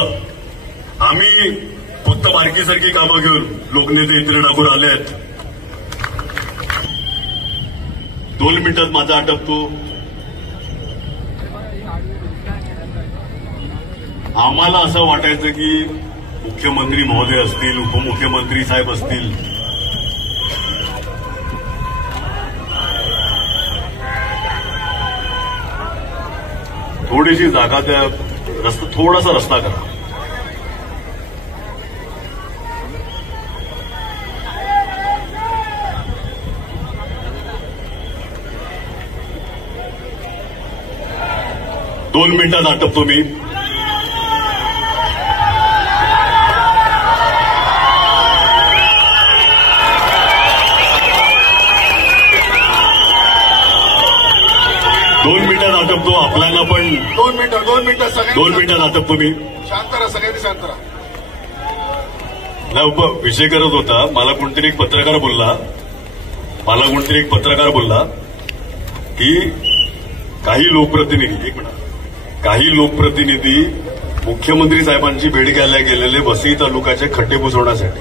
आम्ही फक्त बारकीसारखी कामं घेऊन लोकनेते इतर ठाकूर आले आहेत. 2 मिनिटात माझा आटपतो. आम्हाला असं वाटायचं की मुख्यमंत्री महोदय असतील, उपमुख्यमंत्री साहेब असतील, थोडीशी जागा द्या, थोडासा रस्ता करा. दोन मिनिटात आटपतो मी. आपल्याला पण 2 मिनिटं 2 मिनिटं सगळ्यांनी 2 मिनिटात आटपतो मी. शांत राहा, सगळ्यांनी शांत राहा. विषय करत होता. मला कोणतरी एक पत्रकार बोलला की काही लोकप्रतिनिधी मुख्यमंत्री साहेबांची भेट घ्यायला गेलेले वसई तालुक्याचे खड्डे बुजवण्यासाठी,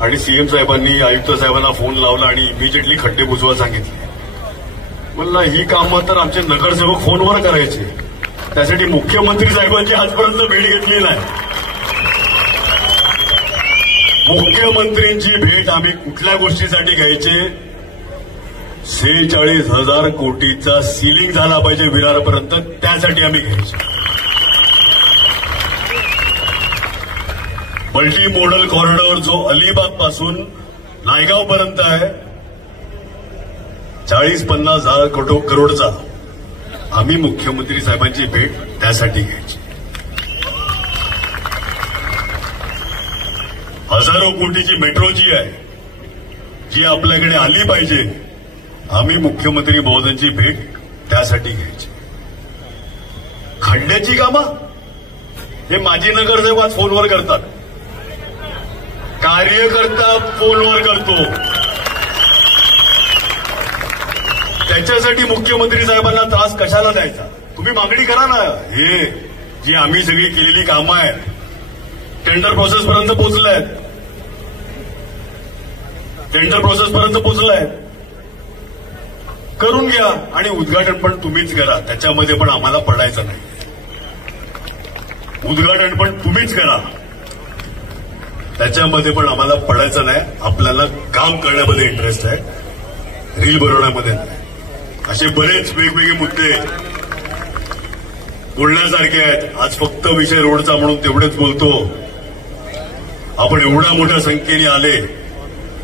आणि सीएम साहेबांनी आयुक्त साहेबांना फोन लावला आणि इमिजिएटली खड्डे बुजवा सांगितले. म्हणलं ही कामं तर आमचे नगरसेवक फोनवर करायचे, त्यासाठी मुख्यमंत्री साहेबांची आजपर्यंत भेट घेतली नाही. मुख्यमंत्रींची भेट आम्ही कुठल्या गोष्टीसाठी घ्यायचे? 46,000 कोटीचा सिलिंग झाला पाहिजे विरारपर्यंत, त्यासाठी आम्ही घ्यायचो. मल्टी मॉडल कॉरिडॉर जो अलिबाग पासून नायगाव पर्यंत आहे, 40-50,000 करोडचा, आम्ही मुख्यमंत्री साहेबांची भेट त्यासाठी घ्यायची. हजारो कोटीची मेट्रो जी आहे, जी आपल्याकडे आली पाहिजे, आम्ही मुख्यमंत्री महोदयांची भेट त्यासाठी घ्यायची. खड्ड्याची कामं हे माजी नगरसेवक आज फोनवर करतात, कार्यकर्ता फोनवर करतो. त्याच्यासाठी मुख्यमंत्री साहेबांना त्रास कशाला द्यायचा? तुम्ही मागणी करा ना. हे जी आम्ही सगळी केलेली कामं आहेत, टेंडर प्रोसेसपर्यंत पोहोचलाय, करून घ्या आणि उद्घाटन पण तुम्हीच करा. त्याच्यामध्ये पण आम्हाला पडायचं नाही. उद्घाटन पण तुम्हीच करा, त्याच्यामध्ये पण आम्हाला पडायचं नाही. आपल्याला काम करण्यामध्ये इंटरेस्ट आहे, रील बनवण्यामध्ये नाही. असे बरेच वेगवेगळे मुद्दे बोलण्यासारखे आहेत. आज फक्त विषय रोडचा म्हणून तेवढेच बोलतो. आपण एवढ्या मोठ्या संख्येने आले,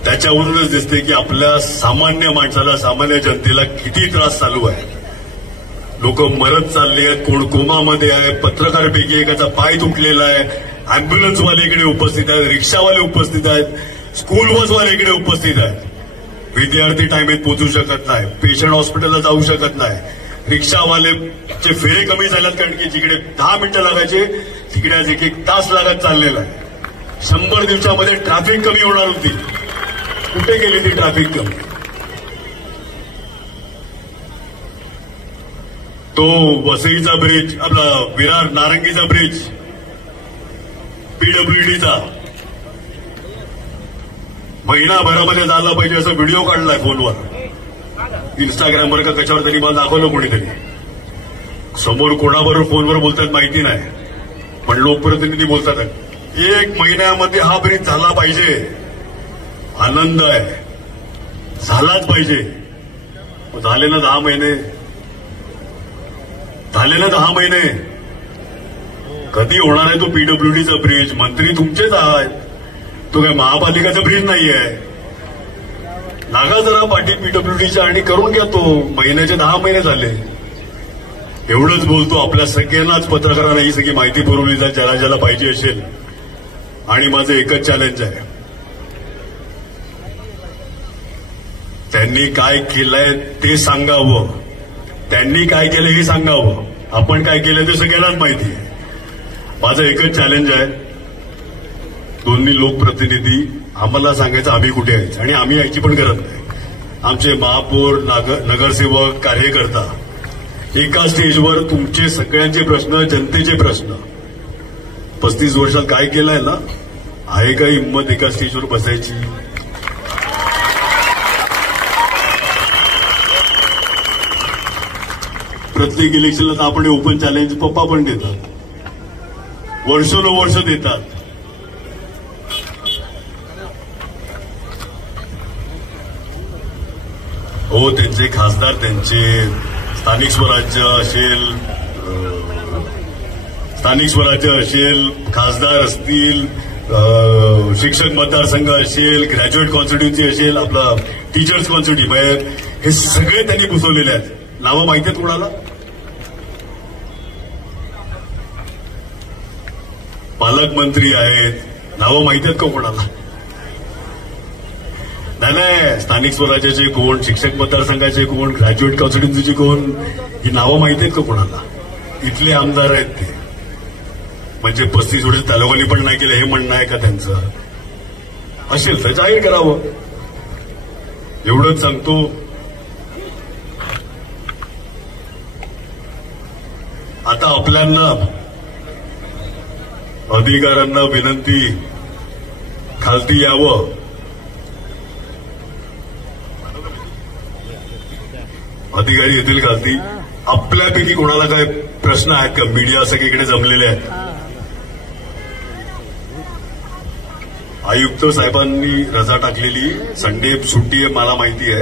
त्याच्यावरूनच दिसते की आपल्या सामान्य माणसाला, सामान्य जनतेला किती त्रास चालू आहे. लोक मरत चालले आहेत, कोण कोमामध्ये आहे, पत्रकारापैकी एकाचा पाय तुटलेला आहे, अँब्युलन्सवाले इकडे उपस्थित आहेत, रिक्षावाले उपस्थित आहेत, स्कूल बसवाले इकडे उपस्थित आहेत. विद्यार्थी टाइमेत पोहोचू शकत नाही, पेशंट हॉस्पिटलला जाऊ शकत नाही, रिक्षावालेचे फेरे कमी झालेत, कारण की जिकडे 10 मिनिटं लागायचे तिकडे आज 1-1 तास लागत चाललेला आहे. 100 दिवसामध्ये ट्रॅफिक कमी होणार होती. कुठे गेली ती ट्रॅफिक कमी? तो वसईचा ब्रिज, आपला विरार नारंगीचा ब्रिज, पीडब्ल्यूडीचा महिनाभरामध्ये झाला पाहिजे असा व्हिडिओ काढलाय फोनवर, इंस्टाग्रामवर का कशावर तरी मला दाखवलं कोणीतरी. समोर कोणाबरोबर फोनवर बोलतात माहिती नाही, पण लोकप्रतिनिधी बोलतात 1 महिन्यामध्ये हा ब्रिज झाला पाहिजे. आनंद आहे, झालाच पाहिजे. झाले ना 10 महिने, कधी होणार आहे तो पीडब्ल्यूडीचा ब्रिज? मंत्री तुमचेच आहात, तो काय महापालिकेचा ब्रिज नाहीये. लागा जरा पाठी पीडब्ल्यूडीच्या आणि करून घ्या तो. महिन्याचे 10 महिने झाले. एवढंच बोलतो. आपल्या सगळ्यांनाच पत्रकारांना ही सगळी माहिती पुरवली जाईल ज्याला ज्याला पाहिजे असेल. आणि माझं एकच चॅलेंज आहे, त्यांनी काय केलंय ते सांगावं, त्यांनी काय केलं हे सांगावं. आपण काय केलं ते सगळ्यांनाच माहिती आहे. माझं एकच चॅलेंज आहे, दोन्ही लोकप्रतिनिधी आम्हाला सांगायचं आम्ही कुठे यायचं, आणि आम्ही यायची पण गरज नाही. आमचे महापौर, नगरसेवक, कार्यकर्ता एका स्टेजवर तुमचे सगळ्यांचे प्रश्न, जनतेचे प्रश्न, 35 वर्षात काय केलंय ना, आहे का हिंमत एका स्टेजवर बसायची? प्रत्येक इलेक्शनला तर आपण ओपन चॅलेंज पप्पा पण देतात, वर्षोनवर्ष देतात. हो, त्यांचे खासदार, त्यांचे स्थानिक स्वराज्य असेल, खासदार असतील, शिक्षक मतदारसंघ असेल, ग्रॅज्युएट कॉन्स्टिट्युन्सी असेल, आपला टीचर्स कॉन्स्टिट्युन्सी, हे सगळे त्यांनी घुसवलेले आहेत. नावं माहिती आहेत कोणाला? पालकमंत्री आहेत, नावं माहिती आहेत का कोणाला? नाही. स्थानिक स्वराज्याचे कोण, शिक्षक मतदारसंघाचे कोण, ग्रॅज्युएट कॉन्स्टिट्युन्सीचे कोण, ही नावं माहिती आहेत का कोणाला? इथले आमदार आहेत ते. म्हणजे 35 वर्ष तालुक्याने पण नाही केलं हे म्हणणं आहे का त्यांचं? असेल तर जाहीर करावं, एवढंच सांगतो. आता आपल्यांना अधिकाऱ्यांना विनंती, खालती यावं. अधिकारी येतील खालती. आपल्यापैकी कोणाला काय प्रश्न आहेत का? मीडिया सगळीकडे जमलेले आहेत. आयुक्त साहेबांनी रजा टाकलेली, संडे सुट्टी है, मला माहिती है.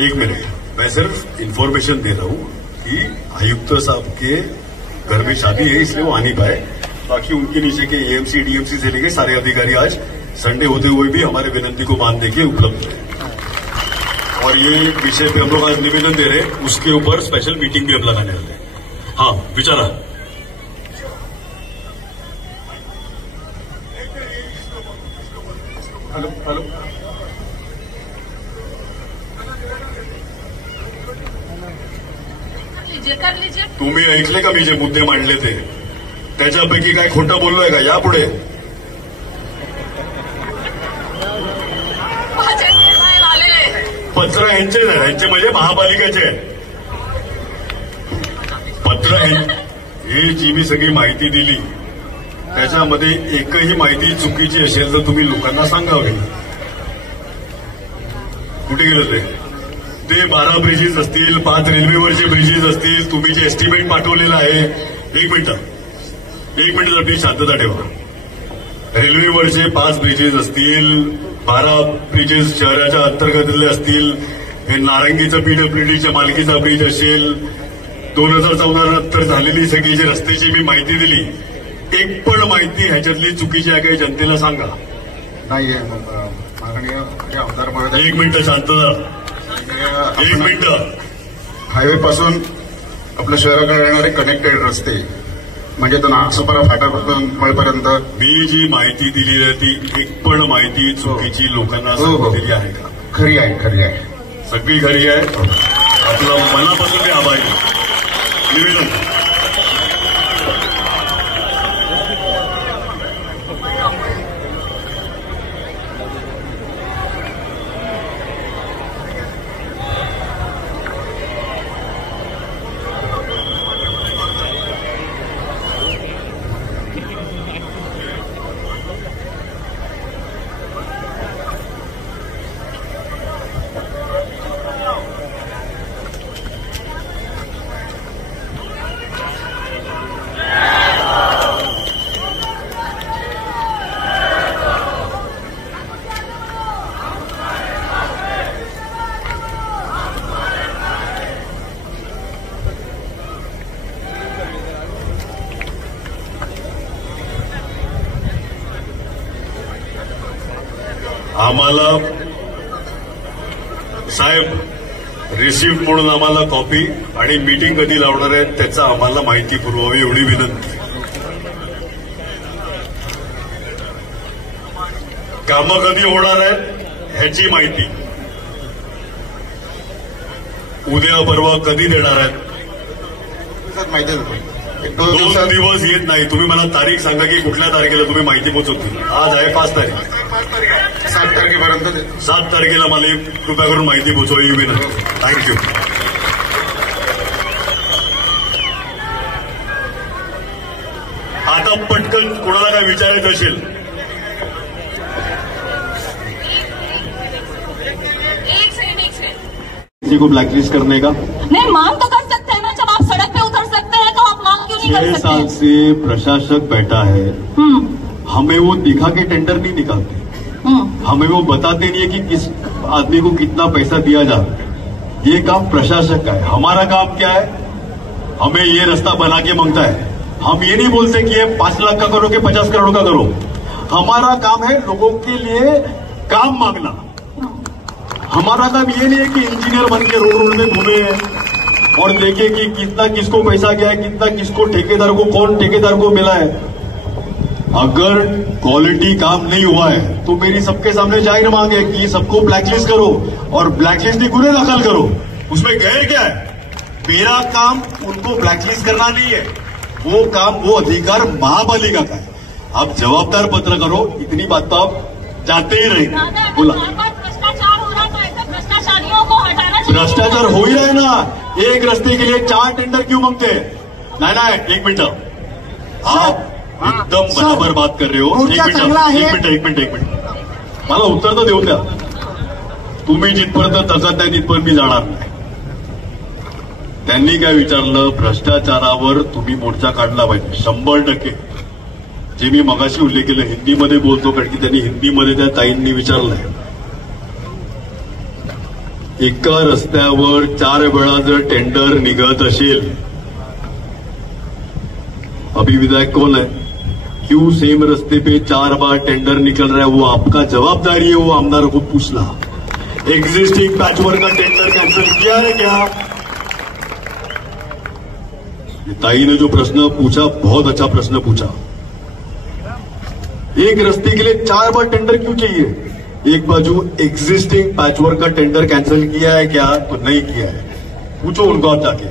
एक मिनट, मैं सिर्फ इन्फॉर्मेशन दे रहा हूं कि आयुक्त साहब के घर में शादी है इसलिए वो आ नहीं पाए. बाकी उनके नीचे के एएमसी डीएमसी से लेके सारे अधिकारी आज संडे होते हुए भी हमारे विनंती को मानने के उपलब्ध है. और ये विषय पे हम लोग आज निवेदन दे रहे हैं, उसके ऊपर स्पेशल मीटिंग भी हम लगाने वाले हैं. हाँ, विचारा. हॅलो, तुम्ही ऐकले का मी जे मुद्दे मांडले ते? त्याच्यापैकी काय खोटं बोललोय का? यापुढे पत्र यांचे नाही, यांचे म्हणजे महापालिकेचे पत्र. हे जी मी सगळी माहिती दिली त्याच्यामध्ये एकही माहिती चुकीची असेल तर तुम्ही लोकांना सांगावी. कुठे गेलं ते 12 ब्रिजेस असतील, 5 रेल्वेवरचे ब्रिजेस असतील, तुम्ही जे एस्टिमेट पाठवलेलं आहे. एक मिनिट जर प्लीज शांतता ठेवा. रेल्वेवरचे 5 ब्रिजेस असतील, 12 ब्रिजेस शहराच्या अंतर्गतले असतील, हे नारंगीचं पीडब्ल्यूडीच्या मालकीचा ब्रिज असेल, 2014 नंतर झालेली सगळी जी रस्त्याची मी माहिती दिली, एक पण माहिती ह्याच्यातली चुकीची आहे काही जनतेला सांगा. नाहीये माननीय आमदार महोदय. एक मिनिट शांतता, एक मिनिट. हायवे पासून आपल्या शहराकडे येणारे कनेक्टेड रस्ते म्हणजे तो नागसुपारा फाटापासून मळपर्यंत मी जी माहिती दिली आहे ती एक पण माहिती चुकीची लोकांना दिली आहे का? खरी आहे. सगळी खरी आहे. आपलं मनापासून मी आभारी. निवेदन. आम्हाला साहेब रिसिव्ह म्हणून आम्हाला कॉपी आणि मीटिंग कधी लावणार आहेत त्याचा आम्हाला माहिती पुरवावी एवढी विनंती. कामं कधी होणार आहेत ह्याची माहिती उद्या परवा कधी देणार आहेत माहिती 2 दिवस येत नाही. तुम्ही मला तारीख सांगा की कुठल्या तारखेला तुम्ही माहिती पोहोचवतील. आज आहे 5 तारीख. 7 तारखेपर्यंत 7 तारखेला मला कृपया करून माहिती पोहोचवावी विनंती. थँक्यू. आता पटकन कोणाला काय विचारायचं असेल किसी को ब्लैकलिस्ट करने का नहीं, मांग तो कर सकते हैं ना. जब आप सड़क पे उतर सकते हैं तो आप मांग क्यों नहीं कर 6 सकते? साल से प्रशासक बैठा है. हमें वो दिखा के टेंडर नहीं निकालते. हमें वो बताते नहीं है कि किस आदमी को कितना पैसा दिया जाता है. ये काम प्रशासक का है. हमारा काम क्या है? हमें ये रास्ता बना के मांगता है. हम ये नहीं बोलते कि ये 5 लाख का करो कि 50 करोड़ का करो. हमारा काम है लोगों के लिए काम मांगना. हमारा काम ये नहीं है कि इंजीनियर बन के रोड में घूमे और देखे कि कितना किसको पैसा गया है, कितना किसको ठेकेदार को, कौन ठेकेदार को मिला है. अगर क्वालिटी काम नहीं हुआ है तो मेरी सबके सामने जाहिर मांग है कि सबको ब्लैकलिस्ट करो और ब्लैकलिस्ट की गुने दाखिल करो. उसमें गैर क्या है? मेरा काम उनको ब्लैकलिस्ट करना नहीं है. वो काम, वो अधिकार महापालिका का है. आप जवाबदार पत्र करो. इतनी बात तो आप जानते ही रहे. बोला भ्रष्टाचार हो रहा है तो भ्रष्टाचारियों को हटाना चाहिए. भ्रष्टाचार हो ही रहा है ना. एक रास्ते के लिए 4 टेंडर क्यों मांगते हैं? नहीं, 1 मिनट. आप एकदम बराबर बात कर रहे हो. एक मिनिट मला उत्तर तर देऊन द्या. तुम्ही जिथपर्यंत तसत नाही तिथपर्यंत मी जाणार नाही. त्यांनी काय विचारलं? भ्रष्टाचारावर तुम्ही मोर्चा काढला पाहिजे. 100%. जे मी मगाशी उल्लेख केलं हिंदीमध्ये बोलतो कारण की त्यांनी हिंदीमध्ये त्या ताईंनी विचारलंय. एका रस्त्यावर 4 वेळा जर टेंडर निघत असेल, अभी विधायक कौन है? क्यों सेम रस्ते पे 4 बार टेंडर निकल रहा है? वो आपका जवाबदारी है वो आमदार को पूछना. एग्जिस्टिंग पैचवर्क का टेंडर कैंसिल किया है क्या? ताई ने जो प्रश्न पूछा बहुत अच्छा प्रश्न पूछा. एक रस्ते के लिए 4 बार टेंडर क्यों चाहिए? एक बाजू एग्जिस्टिंग पैचवर्क का टेंडर कैंसिल किया है क्या? तो नहीं किया है. पूछो उनको आप जाके.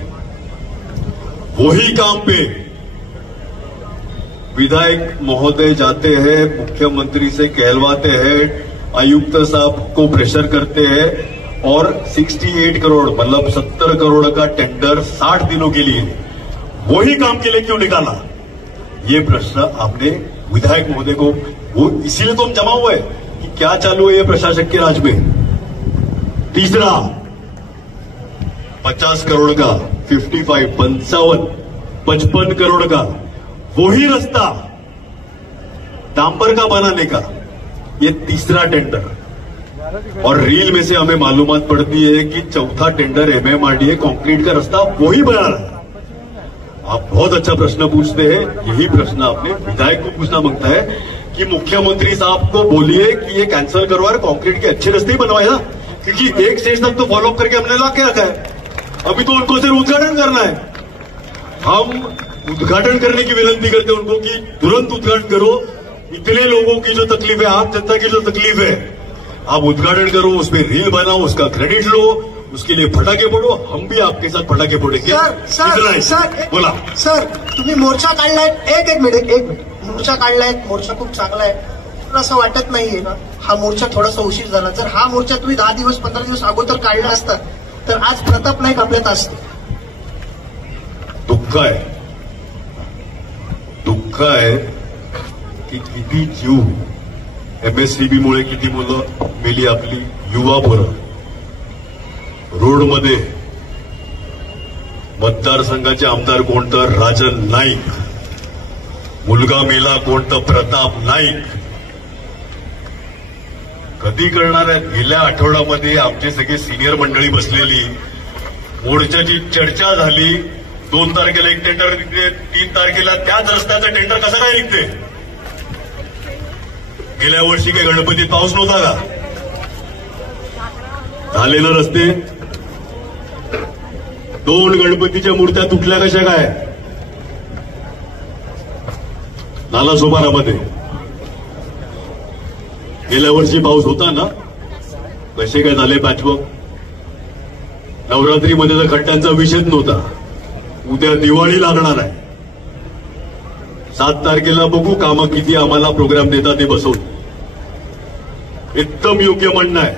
वही काम पे विधायक महोदय जाते हैं, मुख्यमंत्री से कहलवाते हैं, आयुक्त साहब को प्रेशर करते हैं और 68 करोड़ मतलब 70 करोड़ का टेंडर 60 दिनों के लिए वही काम के लिए क्यों निकाला? ये प्रश्न आपने विधायक महोदय को, वो इसीलिए तो हम जमा हुए कि क्या चालू है ये प्रशासक के राज में. तीसरा 50 करोड़ का 55 करोड़ का वही रास्ता डांबर का बनाने का, ये तीसरा टेंडर. और रील में से हमें मालूमात पड़ती है कि चौथा टेंडर एमएमआरडीए कंक्रीट का रास्ता वही बना रहा है. आप बहुत अच्छा प्रश्न पूछते हैं. यही प्रश्न आपने विधायक को पूछना मांगता है कि मुख्यमंत्री साहब को बोलिए कि ये कैंसिल करवा और कंक्रीट के अच्छे रास्ते ही बनवाए ना, क्योंकि एक स्टेज तक तो फॉलोअप करके हमने ला के रखा है. अभी तो उनको सिर्फ उद्घाटन करना है. हम उद्घाटन करने की विनंती करते हैं उनको कि तुरंत उद्घाटन करो. इतने लोगों की जो तकलीफ है, आम जनता की जो तकलीफ है, आप उद्घाटन करो, उसमें रील बनाओ, उसका क्रेडिट लो, उसके लिए फटाके फोडो. हम भी आपके साथ फटाके फोडेंगे. सर बोला. सर तुम्ही मोर्चा काढलाय. एक मिनिट मोर्चा काढलाय. मोर्चा खूप चांगला आहे. पण असं वाटत नाहीये ना हा मोर्चा थोडासा उशीर झाला? जर हा मोर्चा तुम्ही 10 दिवस 15 दिवस अगोदर काढला असता तर आज प्रताप नाईक आपल्यात असते. दुःख आहे की किती जीव एमएससीबीमुळे किती मुलं मेली आपली युवा पोरं रोडमध्ये. मतदारसंघाचे आमदार कोणतं? राजन नाईक. मुलगा मेला कोणतं? प्रताप नाईक. कधी करणार आहेत? गेल्या आठवड्यामध्ये आमचे सगळे सिनियर मंडळी बसलेली, मोर्चाची चर्चा झाली. 2 तारखेला एक टेंडर निघते, 3 तारखेला त्याच रस्त्याचं टेंडर कसं काय निघते? गेल्या वर्षी काही गणपतीत पाऊस नव्हता का? झाले ना रस्ते. 2 गणपतीच्या मूर्त्या तुटल्या कशा काय? नालासोपारामध्ये गेल्या वर्षी पाऊस होता ना, कसे काय झाले पॅचवर्क? नवरात्रीमध्ये तर खड्ड्यांचा विषयच नव्हता. उद्या दिवाळी लागणार आहे. 7 तारखेला बघू कामं किती आम्हाला प्रोग्राम देतात ते बसवून. एकदम योग्य म्हणणं आहे.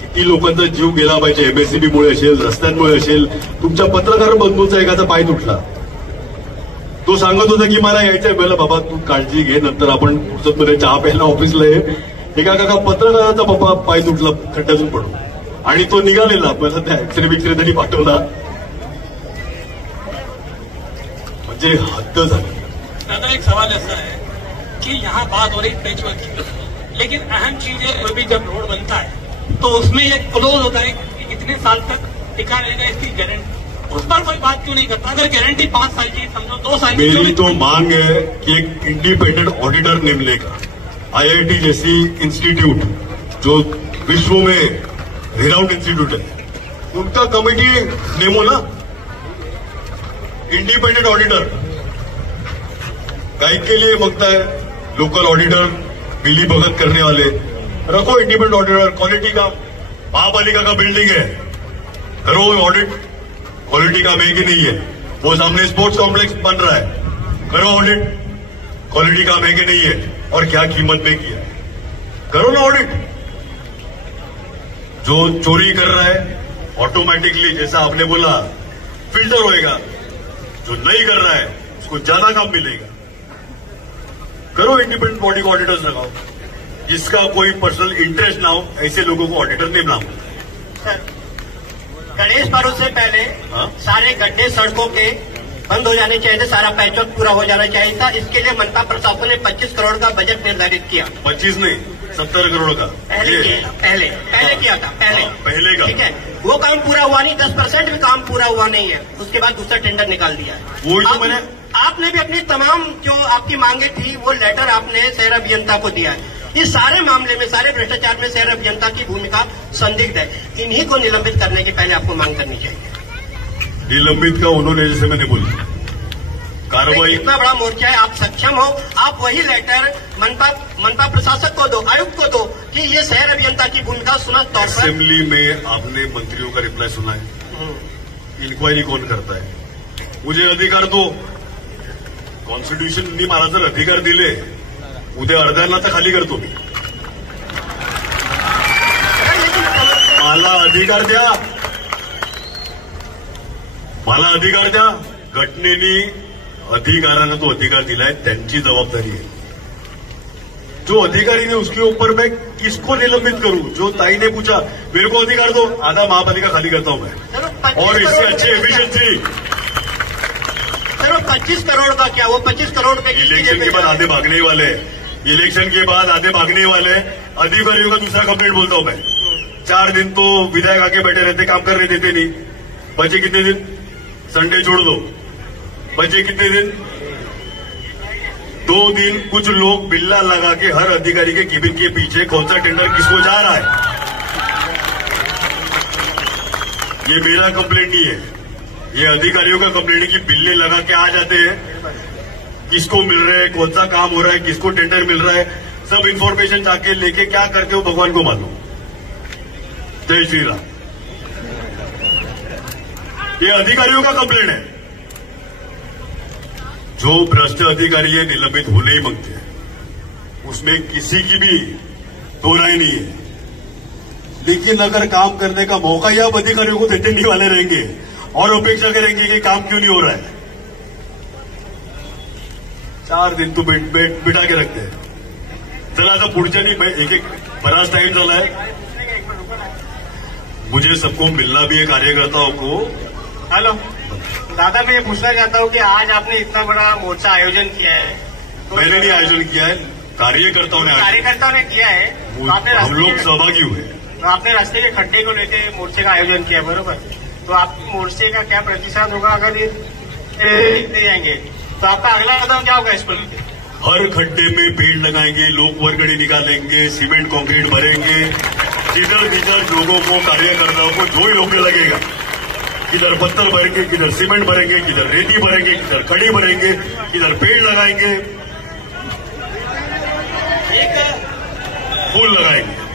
किती लोकांचा जीव गेला पाहिजे, एमएससीबीमुळे असेल, रस्त्यांमुळे असेल. तुमच्या पत्रकार बंधूंचा एखादा पाय तुटला, तो सांगत होता की मला यायचंय. पहिला बाबा तू काळजी घे, नंतर आपण मध्ये चहा प्यायला ऑफिसला ये. एका पत्रकाराचा बाबा पाय तुटला खड्ड्यातून पडून, आणि तो निघालेला. पहिला त्या एक्सरे त्यांनी पाठवला. म्हणजे हद्द झाली. दादा एक सवाल ऐसा है कि यहाँ बात हो रही पैचवर्क की, लेकिन अहम चीज है कोई भी जब रोड बनता है तो उसमें एक क्लोज होता है कि कितने साल तक टिका रहेगा इसकी गारंटी. उस पर कोई बात क्यों नहीं करता? अगर गारंटी 5 साल की, समझो 2 साल की. मेरी तो मांग है कि एक इंडिपेंडेंट ऑडिटर नेमने का. आईआईटी जैसी इंस्टीट्यूट जो विश्व में रिनाउंड इंस्टीट्यूट है, उनका कमेटी नेमो ना, इंडिपेंडेंट ऑडिटर. गाइड के लिए मांगता है लोकल ऑडिटर, मिली भगत करने वाले. रखो इंडिपेंडेंट ऑडिटर. क्वालिटी का महापालिका का बिल्डिंग है, करो ऑडिट. क्वालिटी काम है कि नहीं है? वो सामने स्पोर्ट्स कॉम्प्लेक्स बन रहा है, करो ऑडिट. क्वालिटी काम है कि नहीं है, और क्या कीमत में किया है, करो ना ऑडिट. जो चोरी कर रहा है ऑटोमेटिकली, जैसा आपने बोला, फिल्टर होएगा. जो नहीं कर रहा है उसको ज्यादा काम मिलेगा. करो इंडिपेंडेंट बॉडी को ऑडिटर्स लगाओ. जिसका कोई पर्सनल इंटरेस्ट ना हो, ऐसे लोगों को ऑडिटर नेम ना हो. सर, गणेश पर्व से पहले सारे गड्ढे सड़कों के बंद हो जाने चाहिए थे, सारा पैचवर्क पूरा हो जाना चाहिए था. इसके लिए मनपा प्रशासन ने 25 करोड़ का बजट निर्धारित किया. 25 नहीं, 70 करोड़ का पहले किया था. पहले का, ठीक है. वो काम पूरा हुआ नहीं, 10% भी काम पूरा हुआ नहीं है. उसके बाद दूसरा टेंडर निकाल दिया है. वही तो मैंने, आपने भी अपनी तमाम जो आपकी मांगे थी वो लेटर आपने शहर अभियंता को दिया है. इस सारे मामले में, सारे भ्रष्टाचार में शहर अभियंता की भूमिका संदिग्ध है. इन्हीं को निलंबित करने के पहले आपको मांग करनी चाहिए. निलंबित का उन्होंने, जैसे मैंने बोला, कार्रवाई. इतना बड़ा मोर्चा है, आप सक्षम हो, आप वही लेटर मनपा प्रशासक को दो, आयुक्त को दो कि ये शहर अभियंता की भूमिका सुना तौर पर. असेंबली में आपने मंत्रियों का रिप्लाई सुना है? इंक्वायरी कौन करता है? मुझे अधिकार दो. कॉन्स्टिट्यूशननी मला जर अधिकार दिले, उद्या अर्ध्यांना तर खाली करतो मी. मला अधिकार द्या, मला अधिकार द्या. घटनेने अधिकाऱ्यांना तो अधिकार दिलाय, त्यांची जबाबदारी है. जो अधिकारी ने उसके ऊपर मैं किसको निलंबित करूं? जो ताई ने पूछा, मेरे को अधिकार दो, आधा महापालिका खाली करता हूं मैं, और इससे अच्छी एफिशिएंसी. चलो 25 करोड़ का क्या, वो 25 करोड़ रुपए इलेक्शन के बाद आधे भागने वाले हैं. इलेक्शन के बाद आधे भागने वाले अधिकारियों का दूसरा कंप्लेंट बोलता हूं मैं. 4 दिन तो विधायक आके बैठे रहते, काम करने देते नहीं. बचे कितने दिन? संडे छोड़ दो. बचे कितने दिन? 2 दिन. कुछ लोग बिल्ला लगा के हर अधिकारी के केबिन के पीछे कौन सा टेंडर किसको जा रहा है. ये मेरा कंप्लेंट नहीं है, ये अधिकारियों का कंप्लेंट है कि बिल्ले लगा के आ जाते हैं. किसको मिल रहा है, कौन सा काम हो रहा है, किसको टेंडर मिल रहा है, सब इंफॉर्मेशन जाके लेके क्या करते हो भगवान को मालूम. जय श्री राम. ये अधिकारियों का कंप्लेंट है. जो भ्रष्ट अधिकारी है निलंबित होने ही मांगते हैं, उसमें किसी की भी दो राय नहीं है. लेकिन अगर काम करने का मौका ही आप अधिकारियों को देने वाले रहेंगे और अपेक्षा करेंगे कि काम क्यों नहीं हो रहा है, 4 दिन तो बिठा के रखते हैं. चला आता पुढच्या नाही, एक बराच टाइम झाला है. मुझे सबको मिलना भी है, कार्यकर्ताओं को. हेलो दादा, मैं ये पूछना चाहता हूँ कि आज आपने इतना बड़ा मोर्चा आयोजन किया है, तो मैंने नहीं आयोजन किया है, कार्यकर्ताओं ने किया है. हम लोग सहभागी हुए. तो आपने रास्ते के खड्डे को लेकर मोर्चे का आयोजन किया, बरोबर. तो आप मोर्चे का क्या प्रतिशत होगा अगर ये जाएंगे, तो आपका अगला कदम क्या होगा इस पर? हर खड्डे में पेड़ लगाएंगे, लोग वर्गणी निकालेंगे, सीमेंट कंक्रीट भरेंगे, जिधर जिधर लोगों को, कार्यकर्ताओं को जो योग्य लगेगा, किधर पत्थर भरेंगे, किधर सीमेंट भरेंगे, किधर रेती भरेंगे, किधर खड़ी भरेंगे, किधर पेड़ लगाएंगे, फूल लगाएंगे।